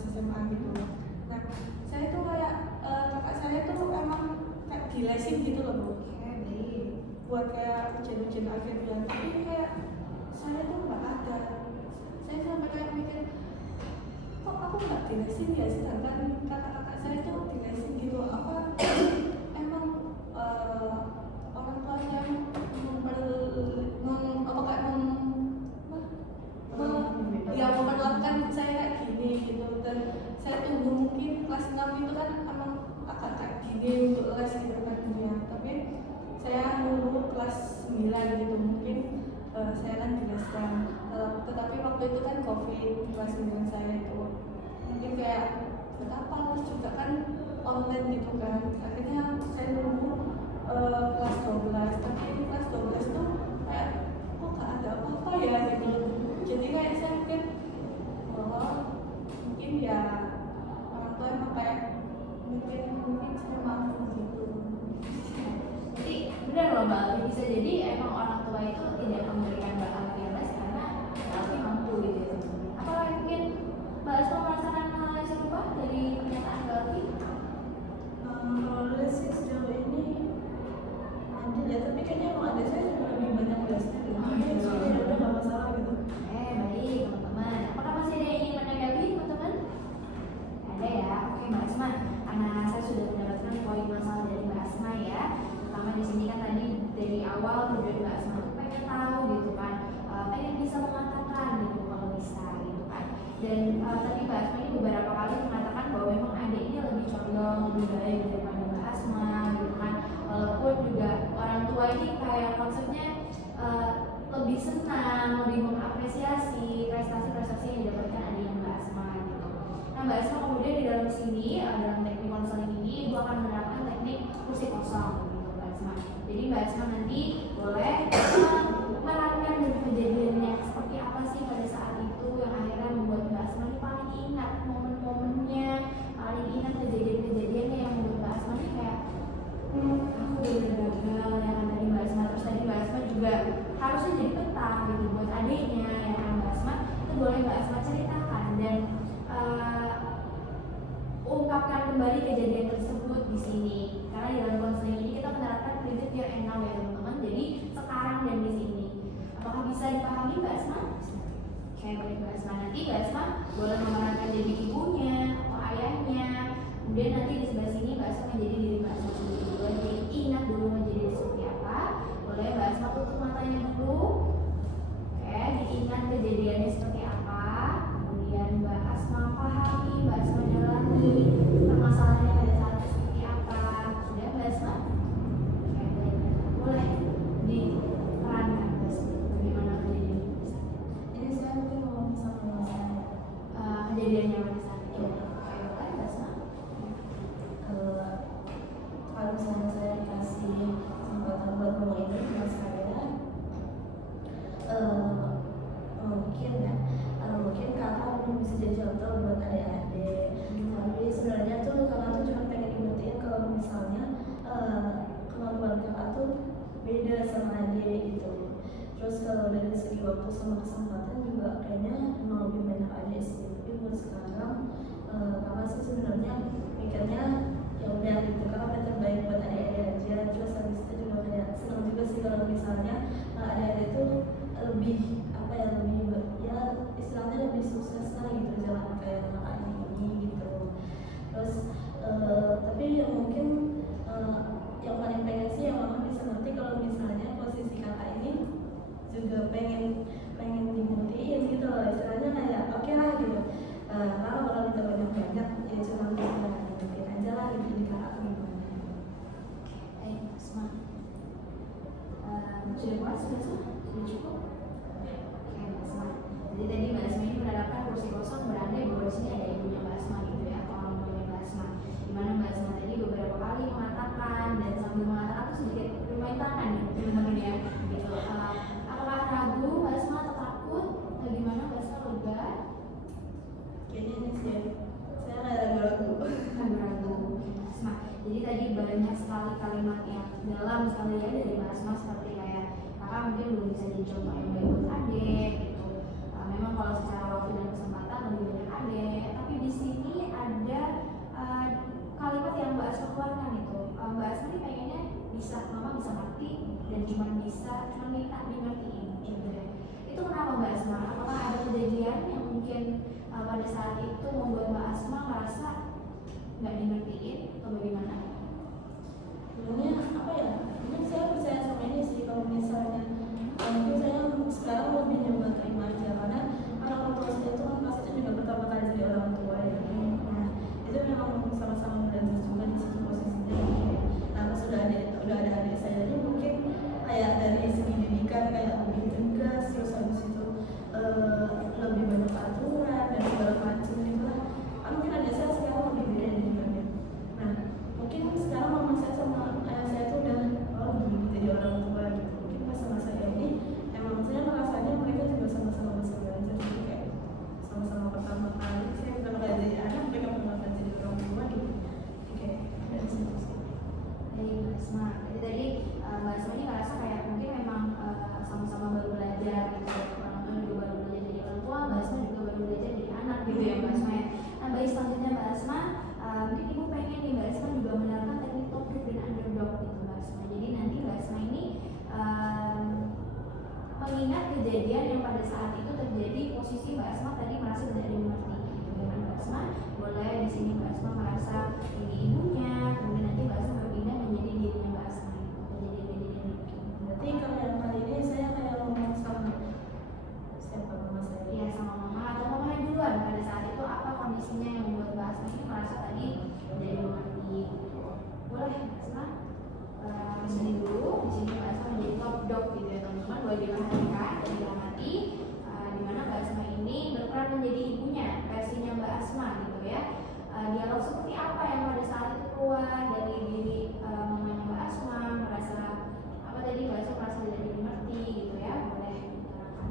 SMA gitu. Nah saya tuh kayak kakak saya tuh emang kayak dilesin gitu loh Bu, buat kayak ujian-ujian akhir bulan, tapi kayak saya tuh nggak ada. Saya sampai kayak mikir, kok aku nggak dilesin ya, sedangkan kakak-kakak saya tuh dilesin gitu. Apa emang orang tuanya memperlakukan saya kayak gini gitu. Dan saya tunggu mungkin kelas 6 itu kan emang agak kayak gini untuk les gitu kan dunia, tapi saya nunggu kelas 9 gitu mungkin saya kan dileskan. Tetapi waktu itu kan COVID, kelas 9 saya itu mungkin kayak betapa les juga kan online gitu kan. Akhirnya saya nunggu kelas 12, tapi kelas 12 tuh kayak kok gak ada apa-apa ya gitu. Jadi kayak saya mikir bahwa mungkin ya orang tua emang kayak mungkin saya mampu gitu. Jadi benar loh Mbak Alfi, bisa jadi emang orang tua itu tidak memberikan Mbak Alfi les karena Mbak Alfi mampu gitu ya. Apakah mungkin Mbak Asma merasakan hal yang serupa dari pernyataan Mbak Alfi? Kalau les sih sejauh ini ada ya, tapi kayaknya kalau ada saya juga lebih banyak lesnya gitu. Jadi soalnya ya udah nggak masalah gitu. Baik teman-teman. Apakah masih ada yang ingin menanggapi teman-teman? Ada ya. Oke Mbak Asma, karena saya sudah mendapatkan poin masalah dari Mbak Asma ya. Terutama di sini kan tadi dari awal tujuan Mbak Asma tuh pengen tahu gitu kan, pengen bisa mengatakan gitu kalau bisa gitu kan. Dan tadi Mbak Asma ini beberapa kali mengatakan bahwa memang adik ini lebih condong, lebih baik daripada Mbak Asma gitu kan. Walaupun juga orang tua ini kayak konsepnya lebih senang, lebih mengapresiasi prestasi-prestasi yang didapatkan adiknya Mbak Asma gitu. Nah Mbak Asma kemudian di dalam sini, dalam teknik konseling ini Ibu akan menerapkan teknik kursi kosong gitu Mbak Asma. Jadi Mbak Asma nanti boleh menerapkan dari kejadiannya seperti apa sih pada saat itu yang akhirnya membuat Mbak Asma ini paling ingat momen-momennya, paling ingat kejadian-kejadiannya yang membuat Mbak Asma ini kayak aku udah gagal ya kan tadi Mbak Asma. Terus tadi Mbak Asma juga harusnya jadi peta gitu buat adiknya ya kan Mbak Asma. Itu boleh Mbak Asma ceritakan dan ungkapkan kembali kejadian tersebut di sini. Karena di dalam konseling ini kita menerapkan prinsip here and now ya teman-teman. Jadi sekarang dan di sini. Apakah bisa dipahami Mbak Asma? Oke, baik Mbak Asma. Nanti Mbak Asma boleh memerankan jadi ibunya atau ayahnya. Kemudian nanti di sebelah sini Mbak Asma menjadi diri Mbak Asma sendiri. Boleh ingat dulu menjadi seperti apa. Boleh Mbak Asma tutup matanya dulu. Oke, diingat kejadiannya seperti apa. Kemudian Mbak Asma pahami, Mbak Asma jalani permasalahannya pada saat itu seperti apa. Sudah Mbak Asma? Oke, baik. Boleh diperankan Mbak Asma bagaimana kejadian itu. Jadi saya mungkin mau sama saya. Kejadiannya pada saat itu. Oke, boleh Mbak Asma? Kalau misalnya saya dikasih kesempatan buat ngomong ini sama saya, mungkin kakak belum bisa jadi contoh buat adik-adik. Tapi sebenarnya tuh kakak tuh cuma pengen ingetin kalau misalnya kemampuan kakak tuh beda sama adik gitu. Terus kalau dari segi waktu sama kesempatan juga kayaknya emang lebih banyak adik sih. Tapi buat sekarang kakak sih sebenarnya mikirnya ya udah gitu, kakak yang terbaik buat adik-adik aja. Terus habis itu juga kayak senang juga sih kalau misalnya adik-adik tuh lebih apa ya, lebih ya istilahnya lebih sukses lah gitu jalan kayak kakak ini gitu. Terus tapi yang mungkin yang paling pengen sih yang mama bisa ngerti kalau misalnya posisi kakak ini juga pengen dibuktiin gitu loh, istilahnya kayak oke lah gitu. Kalau kita banyak-banyak ya cuma kita nunjukin aja lah gitu di kakak gimana. Baik, Asma. Sudah puas Mbak Asma? Sudah cukup? Oke Mbak Asma. Jadi tadi Mbak Asma ini menerapkan kursi kosong, berandai bahwa di sini ada ibunya Mbak Asma gitu ya, atau orang tuanya Mbak Asma. Dimana Mbak Asma tadi beberapa kali mengatakan dan sambil mengatakan tuh sedikit bermain tangan nih teman-teman ya. Gitu. Apakah ragu Mbak Asma atau takut? Atau gimana Mbak Asma, lega? Kayaknya ini sih saya nggak ragu-ragu. Ragu-ragu. Asma. Jadi tadi banyak sekali kalimat yang dalam sekali ya dari Mbak Asma, seperti kayak kakak mungkin belum bisa jadi contoh yang baik buat adik gitu. Memang kalau secara waktu dan kesempatan lebih banyak adik, tapi di sini mungkin pada saat itu membuat Mbak Asma merasa nggak dimengertiin atau bagaimana? Sebenarnya apa ya? Mungkin saya percaya sama ini sih, kalau misalnya mungkin saya sekarang lebih nyoba terima aja, karena orang tua saya itu kan pasti juga pertama kali jadi orang tua ya. Nah itu memang sama-sama belajar juga di situ posisinya. Nah pas udah ada adik saya ini mungkin kayak dari segi didikan kayak lebih tegas, terus habis itu lebih banyak aturan dan segala macam gitu lah. Kan mungkin adik saya sekarang lebih beda didikannya. Nah mungkin sekarang mama saya sama ayah saya tuh udah belum jadi orang tua gitu. Mungkin masa-masa ini emang saya merasanya mereka juga sama-sama bisa belajar, jadi kayak sama-sama pertama kali saya pertama kali jadi anak, mereka pertama kali jadi orang tua gitu. Jadi kayak dari situ sih. Dari Mbak Asma, jadi tadi Mbak Asma ini ngerasa kayak mungkin memang sama-sama baru belajar gitu, orang tua juga baru belajar jadi orang tua, Mbak Asma juga baru belajar jadi anak gitu ya Mbak Asma ya. Nah baik, selanjutnya Mbak Asma, mungkin Ibu pengen nih Mbak Asma juga menerapkan teknik top group dan underdog gitu Mbak Asma. Jadi nanti Mbak Asma ini mengingat kejadian yang pada saat itu terjadi, posisi Mbak Asma tadi merasa tidak dimengerti gitu dengan Mbak Asma. Boleh di sini Mbak Asma merasa ini ibunya, kemudian nanti Mbak Asma berpindah menjadi dirinya Mbak Asma gitu. Kejadian-kejadian Berarti kalau yang kali ini saya kayak ngomong sama siapa mama saya? iya sama mama atau mama duluan pada saat itu apa kondisinya yang membuat Mbak Asma ini merasa tadi tidak dimengerti. Boleh Mbak Asma di sini dulu, di sini Mbak Asma menjadi top dog gitu ya teman-teman. Boleh diperhatikan dan diamati di mana Mbak Asma ini berperan menjadi ibunya versinya Mbak Asma gitu ya. Dialog seperti apa yang pada saat itu keluar dari diri mamanya Mbak Asma, merasa apa tadi Mbak Asma merasa tidak dimengerti gitu ya. Boleh diutarakan.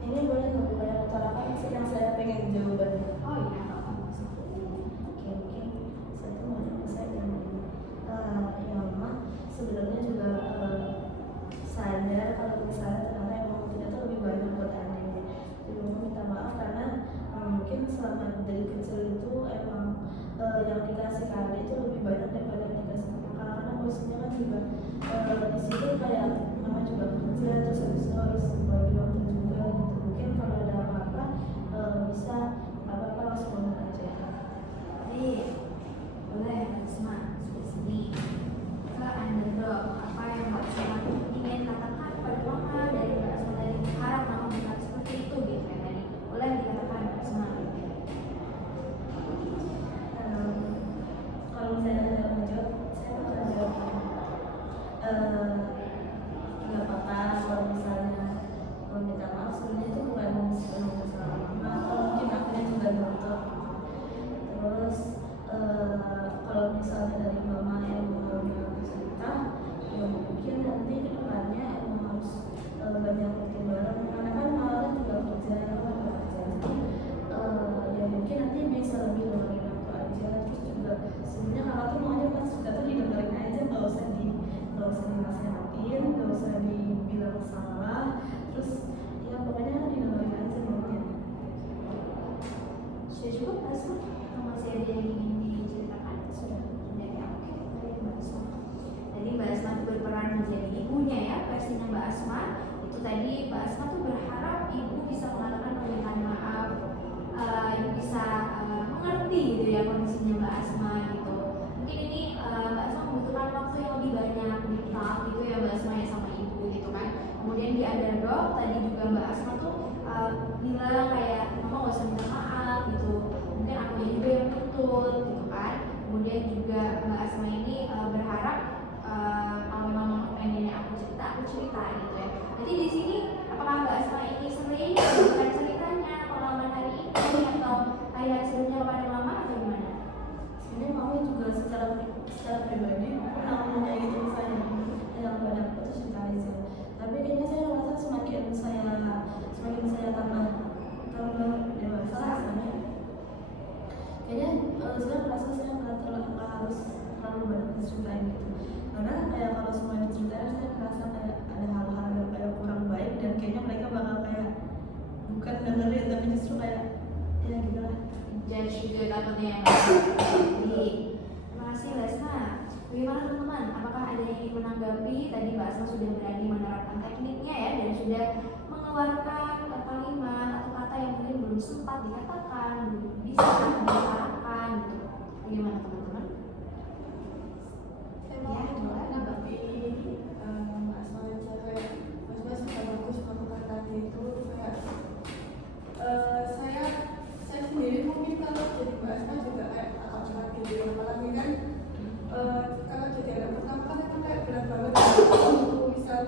Ini boleh nggak Bu yang utarakan yang saya pengen jawabannya? Oh iya, nggak apa-apa. Oke, mungkin saya tuh mau jawab saya dan ya mama sebenarnya juga sadar kalau misalnya ternyata emang kita tuh lebih banyak buat adiknya. Jadi mama minta maaf karena mungkin selama dari kecil itu emang yang dikasih ke adik itu lebih banyak daripada yang dikasih ke kakak, karena posisinya kan juga di situ kayak mama juga kerja, terus habis itu harus bagi waktu juga gitu. Mungkin kalau ada apa-apa bisa apa-apa langsung ngomong aja. Baik, boleh Mbak Asma sudah sini ke underdog. Apa yang Mbak Asma ingin katakan pada mama dari Mbak Asma tadi, harap mama bukan seperti itu gitu ya tadi. Boleh dikatakan Mbak Asma. Kalau saya ada menjawab, saya bakal jawab nggak apa-apa kalau misalnya mau minta maaf, sebenarnya itu bukan sepenuhnya salah mama, atau mungkin akunya juga nonton. Terus kalau misalnya dari mama yang mau aku cerita, ya mungkin nanti ke depannya emang harus banyak waktu bareng, karena kan malah juga kerja, ya mungkin nanti bisa lebih dengerin aku aja. Terus juga sebenarnya kakak tuh maunya pas cerita tuh didengerin aja, nggak usah dinasihatin, nggak usah dibilang salah. Terus ya pokoknya didengerin aja maunya. Sudah cukup Mbak Asma? Atau masih ada yang ingin diceritakan? Sudah. Ya, oke. Baik Mbak Asma. Tadi Mbak Asma itu berperan menjadi ibunya ya, versinya Mbak Asma. Itu tadi Mbak Asma tuh berharap ibu bisa mengatakan permintaan maaf, ibu bisa mengerti gitu ya kondisinya Mbak Asma gitu. Mungkin ini Mbak Asma membutuhkan waktu yang lebih banyak mental gitu ya Mbak Asma ya sama ibu gitu kan. Kemudian di underdog tadi juga Mbak Asma tuh bilang kayak mama gak usah minta maaf gitu, mungkin aku juga yang betul gitu kan. Kemudian juga Mbak Asma ini berharap kalau memang pengennya aku cerita gitu ya. Jadi di sini apakah Mbak Asma ini sering bukan ceritanya pengalaman hari ini atau hari-hari sebelumnya kepada mama atau gimana? Sebenarnya mama juga secara pribadi pernah ngomong kayak gitu ke saya, yang gak dapet tuh cerita aja. Tapi kayaknya saya merasa semakin saya tambah dewasa rasanya, kayaknya saya merasa saya nggak harus terlalu banyak ceritain gitu. Karena kayak kalau semuanya diceritain, saya merasa kayak ada hal-hal yang kayak kurang baik, dan kayaknya mereka bakal kayak bukan dengerin tapi justru kayak ya gitu lah. Judge juga takutnya ya Mbak. Jadi terima kasih Mbak Asma. Bagaimana teman-teman? Apakah ada yang ingin menanggapi? Tadi Mbak Asma sudah berani menerapkan tekniknya ya, dan sudah mengeluarkan kalimat atau kata yang mungkin belum sempat dikatakan, belum bisa diutarakan gitu. Bagaimana teman-teman? Saya mau menanggapi Mbak Asma dan saya. Mas Mas sudah bagus melakukan tadi itu kayak saya sendiri mungkin kalau jadi Mbak Asma juga kayak takut curhat gitu, apalagi kan kalau jadi anak pertama kan itu kayak berat banget untuk misal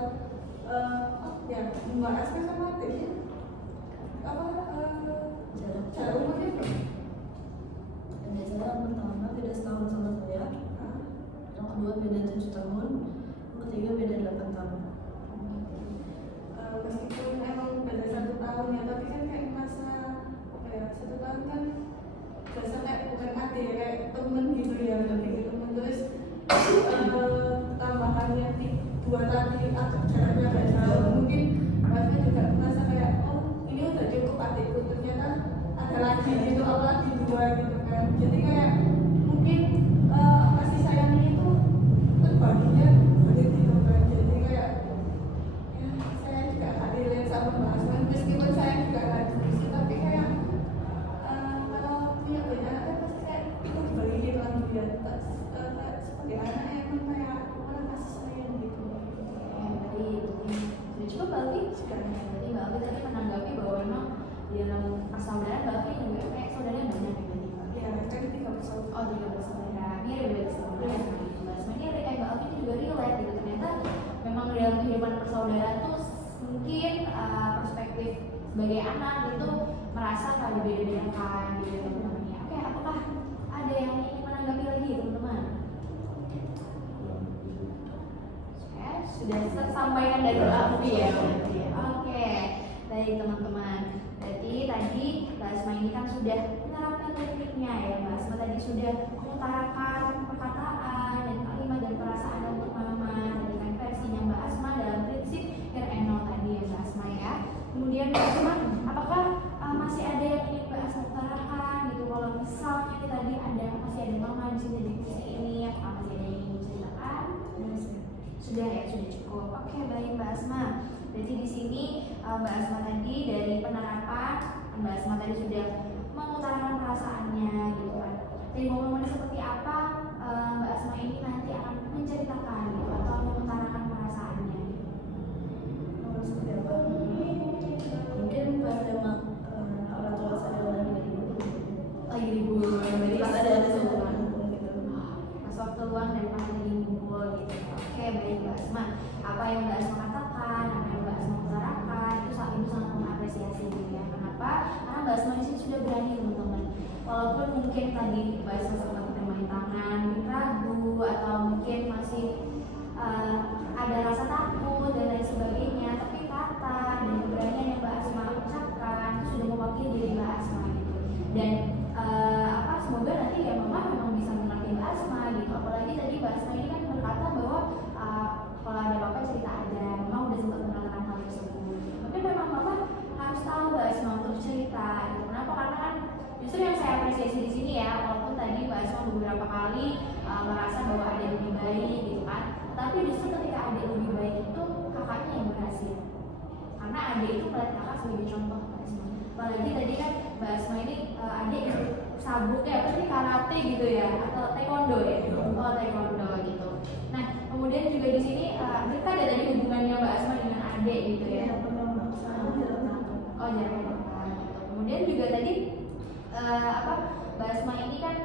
ya Mbak Asma sama adiknya apa jarak umurnya berapa? Adik saya yang pertama beda setahun sama saya, yang kedua beda 7 tahun, yang ketiga beda 8 tahun. Meskipun emang beda 1 tahun ya, tapi kan kayak masa apa ya, 1 tahun kan biasa kayak bukan adik, kayak temen gitu ya, lebih ke temen. Terus tambahannya 2 tadi atau jaraknya gak jauh, mungkin Mbaknya juga merasa kayak oh ini udah cukup adikku, ternyata ada lagi gitu, apalagi 2 gitu kan. Jadi kayak mungkin kasih sayangnya itu terbaginya banyak gitu kan. Jadi kayak ya saya juga gak relate sama Mbak Asma, meskipun saya juga gak diskusi, tapi kayak kalau punya banyak anak pasti kayak itu dibagiin lagi ya, sebagai anak emang kayak orang kasih sayang gitu. Sudah cukup Mbak Alfi? Sekarang berarti Mbak Alfi tadi menanggapi bahwa memang di dalam persaudaraan Mbak Alfi juga kayak saudaranya banyak ya berarti Mbak? Ya kan 3 bersaudara. Oh 3 bersaudara, mirip berarti sama Mbak Asma gitu. Mbak Asma ini Mbak Alfi ini juga relate gitu, ternyata memang dalam kehidupan persaudaraan tuh mungkin perspektif sebagai anak itu merasa kalau beda-bedakan gitu teman-temannya. Oke, apakah ada yang ingin menanggapi lagi teman-teman? Sudah tersampaikan dari Alfi ya berarti ya. Oke, baik teman-teman. Berarti tadi Mbak Asma ini kan sudah menerapkan tekniknya ya. Mbak Asma tadi sudah mengutarakan perkataan dan kalimat dan perasaan untuk mama. Tadi kan versinya Mbak Asma dalam prinsip here and now tadi ya Mbak Asma ya. Kemudian Mbak Asma, apakah masih ada yang ingin Mbak Asma utarakan gitu? Kalau misalnya nih tadi ada masih ada mama di sini di kursi ini, apakah masih ada yang ingin menceritakan? Sudah ya, sudah cukup. Oke, baik Mbak Asma. Berarti di sini Mbak Asma tadi dari penerapan, Mbak Asma tadi sudah mengutarakan perasaannya gitu kan. Dari momen-momen seperti apa Mbak Asma ini nanti akan menceritakan gitu atau mengutarakan perasaannya? Seperti apa? Mungkin pas memang orang tua saya lagi libur, Berarti pas ada kesempatan gitu. pas waktu luang dan pas lagi ngumpul gitu. Oke, baik Mbak Asma. Apa yang Mbak Asma katakan, apa yang Mbak Asma utarakan itu sangat mengapresiasi gitu ya. Kenapa? Karena Mbak Asma di sini sudah berani teman-teman. Walaupun mungkin tadi Mbak Asma sempat bermain tangan, mungkin ragu atau mungkin masih ada rasa takut dan lain sebagainya, tapi kata dan keberanian yang Mbak Asma ucapkan itu sudah mewakili diri Mbak Asma gitu. Dan semoga nanti ya Mama memang bisa mengerti Mbak Asma gitu. Apalagi tadi Mbak Asma ini kan berkata bahwa kalau ada apa-apa cerita aja. Mama udah sempat mengatakan hal tersebut. Tapi memang Mama harus tahu Mbak Asma untuk cerita gitu. Kenapa? Karena kan justru yang saya apresiasi di sini ya, walaupun tadi Mbak Asma beberapa kali merasa bahwa ada yang lebih baik gitu kan. Tapi justru ketika ada yang lebih baik itu kakaknya yang berhasil. Karena adik itu melihat kakak sebagai contoh Mbak Asma. Apalagi tadi kan Mbak Asma ini adik yang sabuknya apa sih, karate gitu ya atau taekwondo ya? Oh taekwondo gitu. Nah kemudian juga di sini kita ada tadi hubungannya Mbak Asma dengan adik gitu ya. Oh jarak dekat gitu. Kemudian juga tadi Mbak Asma ini kan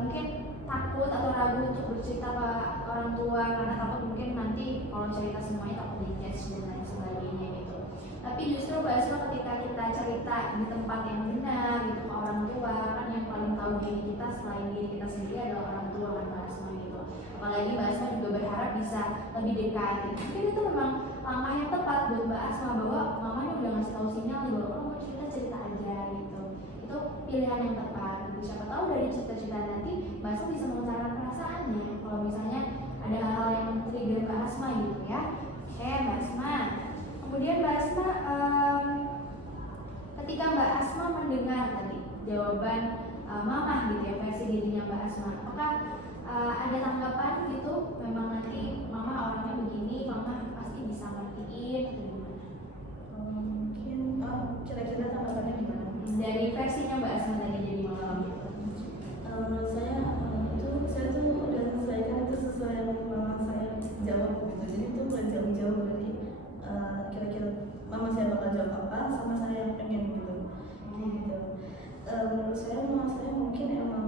mungkin takut atau ragu untuk bercerita ke orang tua karena takut mungkin nanti kalau cerita semuanya takut di-judge dan lain sebagainya gitu. Tapi justru Mbak Asma ketika kita cerita di tempat yang benar gitu ke orang tua, kan yang paling tahu diri kita selain diri kita sendiri adalah orang tua kan Mbak Asma gitu. Apalagi Mbak Asma juga berharap bisa lebih dekat gitu. Mungkin itu memang langkah yang tepat buat Mbak Asma bahwa mamanya udah ngasih tahu sinyal nih bahwa mau cerita aja gitu. Itu pilihan yang tepat gitu. Siapa tahu dari cerita-cerita nanti Mbak Asma bisa mengutarakan perasaannya kalau misalnya ada hal-hal yang men-trigger Mbak Asma gitu ya. Oke Mbak Asma. Kemudian Mbak Asma ketika Mbak Asma mendengar tadi jawaban Mama gitu ya, versi dirinya Mbak Asma, apakah ada tanggapan gitu, memang nanti Mama orangnya begini, Mama pasti bisa ngertiin atau gimana? Mungkin kira-kira tanggapannya gimana? dari versinya Mbak Asma tadi jadi malam gitu. Menurut saya itu saya tuh udah selesaikan itu sesuai yang mama saya jawab gitu. Jadi itu bukan jauh-jauh dari kira-kira mama saya bakal jawab apa sama saya yang pengen gitu. Gitu. Menurut saya mama saya mungkin emang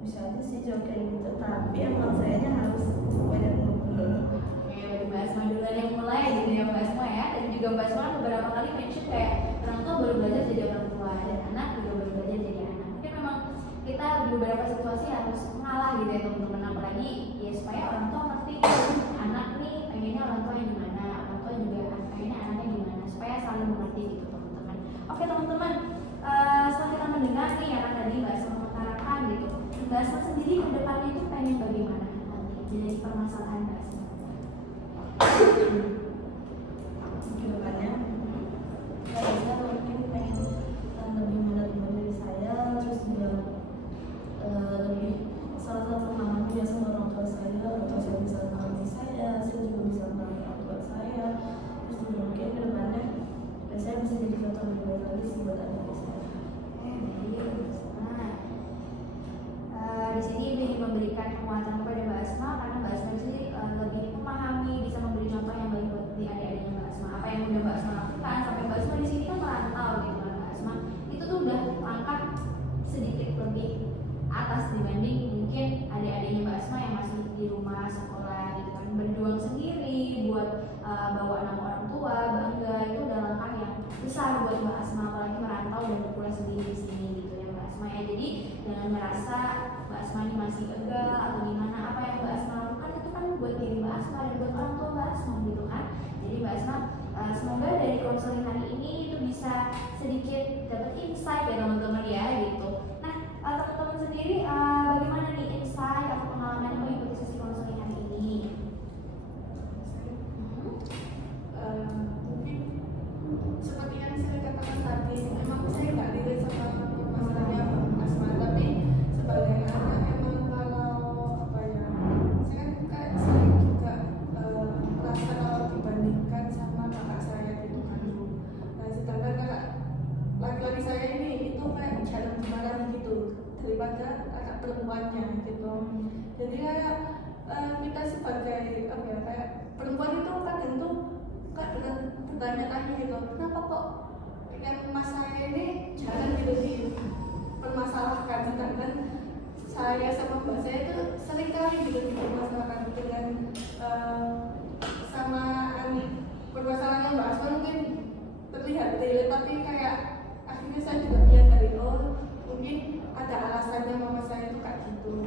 bisa aja sih jawab kayak gitu, tapi emang sayanya harus banyak ngobrol. Oke, dari Mbak Asma duluan yang mulai gitu ya Mbak Asma ya. Dan juga Mbak Asma beberapa kali mention kayak orang tua baru belajar jadi orang tua dan anak juga baru belajar jadi anak. Mungkin memang kita di beberapa situasi harus mengalah gitu ya teman-teman, apalagi ya supaya orang tua ngerti anak nih pengennya orang tua yang gimana, orang tua juga pengennya anaknya gimana, supaya saling mengerti gitu teman-teman. Oke teman-teman, setelah kita mendengar nih ya kan tadi Mbak Asma mengutarakan gitu, Mbak Asma sendiri ke depannya itu pengen bagaimana nanti jadi permasalahan Mbak Asma? Kedepannya saya mungkin pengen lebih menerima diri saya, terus juga lebih salah satu memahami sama orang tua saya, atau saya bisa memahami saya juga bisa memahami orang tua saya. Terus juga mungkin kedepannya saya bisa jadi contoh lebih baik lagi sih buat adik saya. Di sini ingin memberikan penguatan kepada Mbak Asma karena Mbak Asma di sini lebih memahami, bisa memberi contoh yang baik buat di adik-adiknya Mbak Asma. Apa yang udah Mbak Asma lakukan sampai Mbak Asma di sini kan merantau gitu kan Mbak Asma. Itu tuh udah langkah sedikit lebih atas dibanding mungkin adik-adiknya Mbak Asma yang masih di rumah sekolah gitu kan, berjuang sendiri buat bawa nama orang tua, bangga. Itu udah langkah yang besar buat Mbak Asma, apalagi merantau dan berkuliah sendiri di sini gitu ya Mbak Asma ya. Jadi jangan merasa Mbak Asma ini masih gagal atau gimana. Apa yang Mbak Asma lakukan itu kan buat diri Mbak Asma dan buat orang tua Mbak Asma gitu kan. Jadi Mbak Asma semoga dari konseling hari ini itu bisa sedikit dapat insight ya teman-teman ya gitu. Nah teman-teman sendiri bagaimana nih insight atau pengalaman yang mengikuti sesi konseling hari ini? Mungkin seperti yang saya katakan tadi, memang saya nggak relate sama masalahnya Asma, tapi sebagai anak emang kalau apa ya, saya kan kayak sering juga merasa kalau dibandingkan sama kakak saya gitu kan. Nah sedangkan kakak laki-laki saya ini itu kayak jarang dimarahi gitu daripada kakak perempuannya gitu. Jadi kayak kita sebagai apa ya, kayak perempuan itu kadang tuh kayak bertanya-tanya gitu, kenapa kok yang mas saya ini jarang gitu dipermasalahkan, sedangkan saya sama mbak saya itu sering kali gitu dipermasalahkan dengan sama permasalahannya Mbak Asma mungkin terlihat real, tapi kayak akhirnya saya juga menyadari mungkin ada alasannya mama saya itu kayak gitu.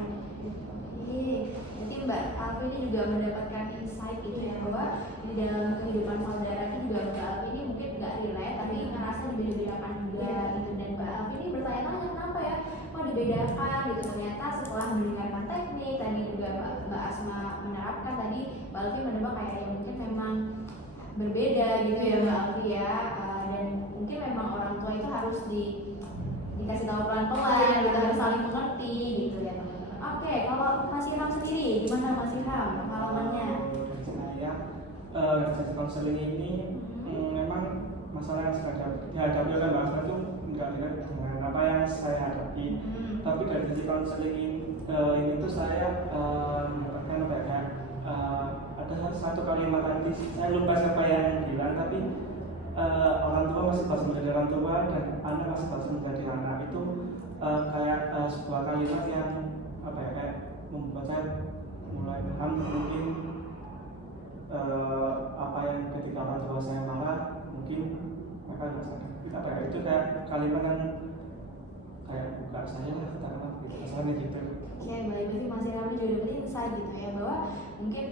Jadi Mbak Alfi ini juga mendapatkan insight gitu ya, bahwa di dalam kehidupan saudara itu juga Mbak Alfi ini mungkin nggak relate tapi ngerasa dibedakan juga gitu. Dan Mbak Alfi ini bertanya-tanya kenapa ya kok dibedakan gitu. Ternyata setelah mendengarkan teknik tadi juga Mbak Asma menerapkan, tadi Mbak Alfi menebak kayak ya mungkin memang berbeda gitu ya Mbak Alfi ya. Dan mungkin memang orang tua itu harus dikasih tahu pelan-pelan, kita harus saling mengerti gitu ya teman-teman. Oke, kalau Mas Ilham sendiri gimana Mas Ilham pengalamannya? Saya sesi konseling ini memang masalah yang saya dihadapi oleh Mbak Asma itu enggak relate dengan apa yang saya hadapi. Tapi dari sesi konseling ini tuh saya mendapatkan kayak ada satu kalimat tadi, saya lupa siapa yang bilang, tapi orang tua masih harus menjadi orang tua dan anak masih harus menjadi anak. Itu kayak sebuah kalimat yang apa ya, kayak membuat saya mulai paham mungkin apa yang ketika orang tua saya marah mungkin mereka nggak sadar apa ya, itu kayak kalimat yang kayak buka saya lah katakanlah gitu, kesannya gitu. Oke, baik, berarti Mas Ilham juga dapat insight gitu ya, bahwa mungkin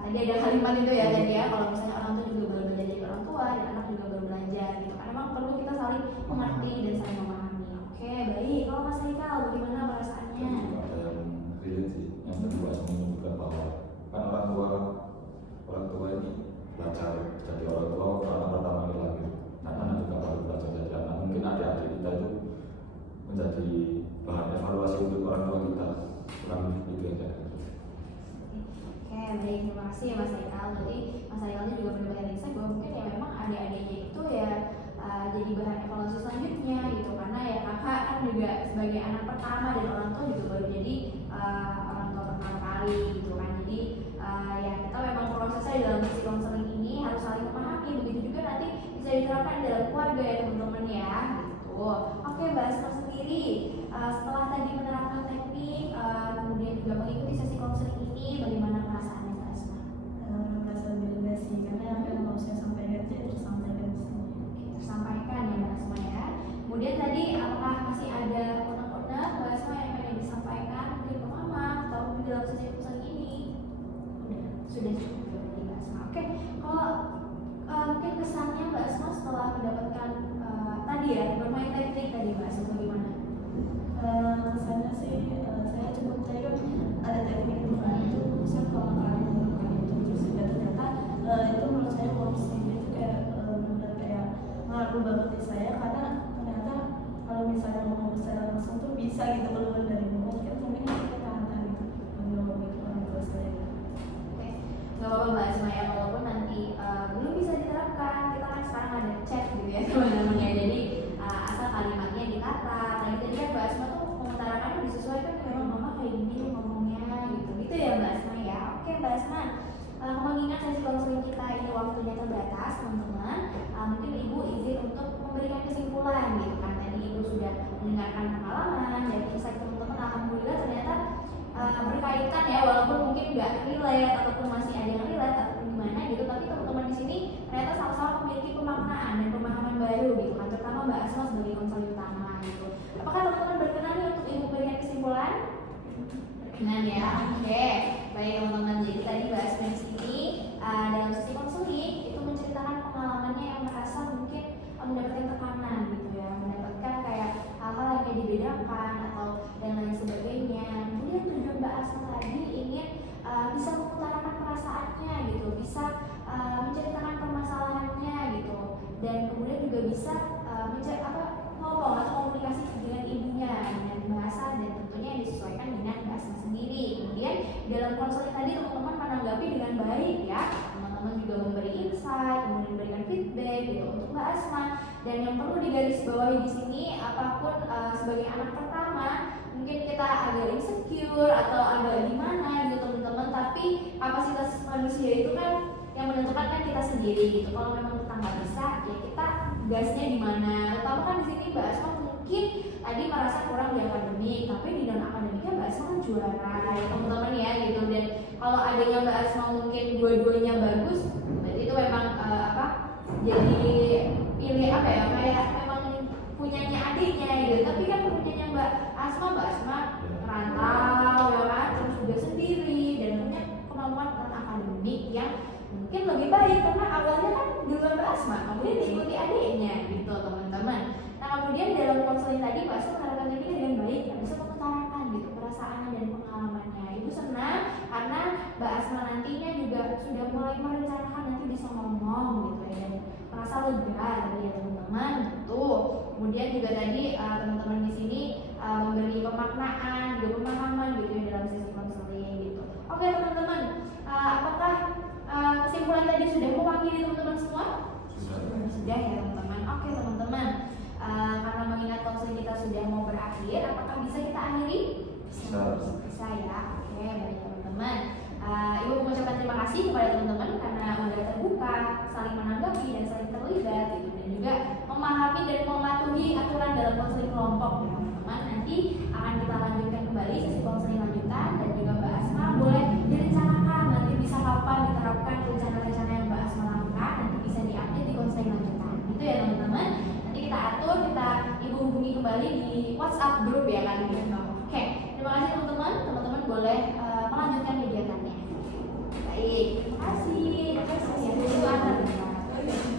tadi ada kalimat itu ya tadi ya, kalau misalnya orang tua juga baru belajar jadi orang tua dan anak juga baru belajar gitu kan, memang perlu kita saling mengerti dan saling memahami. Oke, baik, kalau Mas Haikal bagaimana perasaannya? Ada yang relate sih, yang kedua juga bahwa kan orang tua ini belajar jadi orang tua anak pertama kali lahir, dan anak juga baru belajar jadi anak. Mungkin adik-adik kita itu menjadi bahan evaluasi untuk orang tua kita, kurang lebih itu aja. Oke, baik, terima kasih ya Mas Haikal. Berarti Mas Haikal juga benar-benar insight bahwa mungkin ya memang adik-adiknya itu ya jadi bahan evaluasi selanjutnya gitu, karena ya kakak kan juga sebagai anak pertama dan orang tua juga baru jadi orang tua pertama kali gitu kan. Jadi ya kita memang prosesnya dalam sesi konseling ini harus saling memahami, begitu juga nanti bisa diterapkan dalam keluarga ya teman-teman ya gitu. Oke, Mbak Asma sendiri setelah tadi menerapkan teknik kemudian juga mengikuti sesi konseling ini, bagaimana perasaannya Mbak Asma? Merasa beda sih, karena apa yang mau saya sampaikan itu tersampaikan di sini. Tersampaikan ya Mbak Asma ya. Kemudian tadi apakah masih ada unek-unek Mbak Asma yang pengen disampaikan mungkin ke Mama atau di dalam sesi konseling ini? Sudah cukup berarti Mbak Asma. Oke, kalau mungkin kesannya Mbak Asma setelah mendapatkan tadi ya bermain teknik tadi Mbak Asma bagaimana? Kesannya sih saya cukup tadi kan ada teknik itu saya pertama kali melakukan itu, terus juga ternyata itu menurut saya porsinya itu kayak benar kayak ngaruh banget di saya, karena ternyata kalau misalnya ngomong secara langsung tuh bisa gitu keluar dari mulut kan, mungkin kita tahan gitu ngomong gitu orang tua saya. Oke, nggak apa-apa Mbak Asma ya, walaupun nanti belum bisa diterapkan, kita kan sekarang ada chat gitu ya teman-teman ya, jadi asal kalimatnya ditata. Tadi kan Mbak Asma tuh mengutarakannya disesuaikan memang Mama kayak gini nih ngomongnya gitu ya Mbak Asma ya. Oke Mbak Asma, mengingat sesi konseling kita ini waktunya terbatas teman-teman, mungkin Ibu izin untuk memberikan kesimpulan gitu kan. Tadi Ibu sudah mendengarkan pengalaman dan insight teman-teman, alhamdulillah ternyata berkaitan ya, walaupun mungkin nggak relate ataupun masih ada yang relate ataupun gimana gitu, tapi teman-teman di sini ternyata sama-sama memiliki pemaknaan dan pemahaman baru gitu kan, terutama Mbak Asma sebagai konselor utama gitu. Apakah teman-teman berkenan nih untuk Ibu berikan kesimpulan? Berkenan ya. Oke, baik teman-teman. Jadi tadi Mbak Asma di sini dalam sesi konseling itu menceritakan pengalamannya yang merasa mungkin mendapatkan tekanan gitu ya, mendapatkan kayak hal-hal yang kayak dibedakan atau dan lain sebagainya. Kemudian tujuan Mbak Asma tadi ingin bisa mengutarakan perasaannya gitu, bisa menceritakan permasalahannya gitu, dan kemudian juga bisa ngomong atau komunikasi dengan ibunya dengan bahasa dan tentunya yang disesuaikan dengan Mbak Asma sendiri. Kemudian dalam konseling tadi teman-teman menanggapi dengan baik ya, teman-teman juga memberi insight, kemudian memberikan feedback gitu untuk Mbak Asma. Dan yang perlu digarisbawahi di sini, apapun sebagai anak pertama mungkin kita agak insecure atau agak gimana gitu teman-teman, tapi kapasitas manusia itu kan yang menentukan kan kita sendiri gitu. Kalau memang kita nggak bisa, ya kita gasnya di mana. Terutama kan di sini Mbak Asma mungkin tadi merasa kurang di akademik, tapi di non akademiknya Mbak Asma kan juara ya teman-teman ya gitu. Dan kalau adanya Mbak Asma mungkin dua-duanya bagus, berarti itu memang jadi pilih kayak memang punyanya adiknya gitu. Tapi kan punyanya Mbak Asma merantau ya kan, terus juga sendiri dan punya kemampuan non akademik yang mungkin lebih baik karena awalnya kan duluan Mbak Asma, kemudian diikuti adiknya gitu teman-teman. Nah kemudian dalam konseling tadi Mbak Asma menerapkan ini dengan baik, bisa mengutarakan gitu perasaannya dan pengalamannya. Ibu senang karena Mbak Asma nantinya juga sudah mulai merencanakan nanti bisa ngomong gitu ya, dan merasa lega ya teman-teman gitu. Kemudian juga tadi teman-teman di sini memberi pemaknaan, juga pemahaman gitu ya dalam sesi konseling gitu. Oke teman-teman, apakah kesimpulan tadi sudah mewakili teman-teman semua? Sudah ya teman-teman. Oke teman-teman, karena mengingat konseling kita sudah mau berakhir, apakah bisa kita akhiri? Bisa ya. Oke baik teman-teman. Ibu mengucapkan terima kasih kepada teman-teman karena sudah terbuka, saling menanggapi dan saling terlibat gitu, dan juga memahami dan mematuhi aturan dalam konseling kelompok ya teman-teman. Nanti akan kita lanjutkan kembali sesi konseling lanjutan, dan juga Mbak Asma boleh direncanakan nanti bisa kapan diterapkan rencana-rencana yang Mbak Asma lakukan, nanti bisa diupdate di konseling lanjutan gitu ya teman-teman. Nanti kita atur, Ibu hubungi kembali di WhatsApp grup ya kan gitu. Oke, terima kasih teman-teman. Teman-teman boleh melanjutkan kegiatannya. Baik, terima kasih. Terima kasih.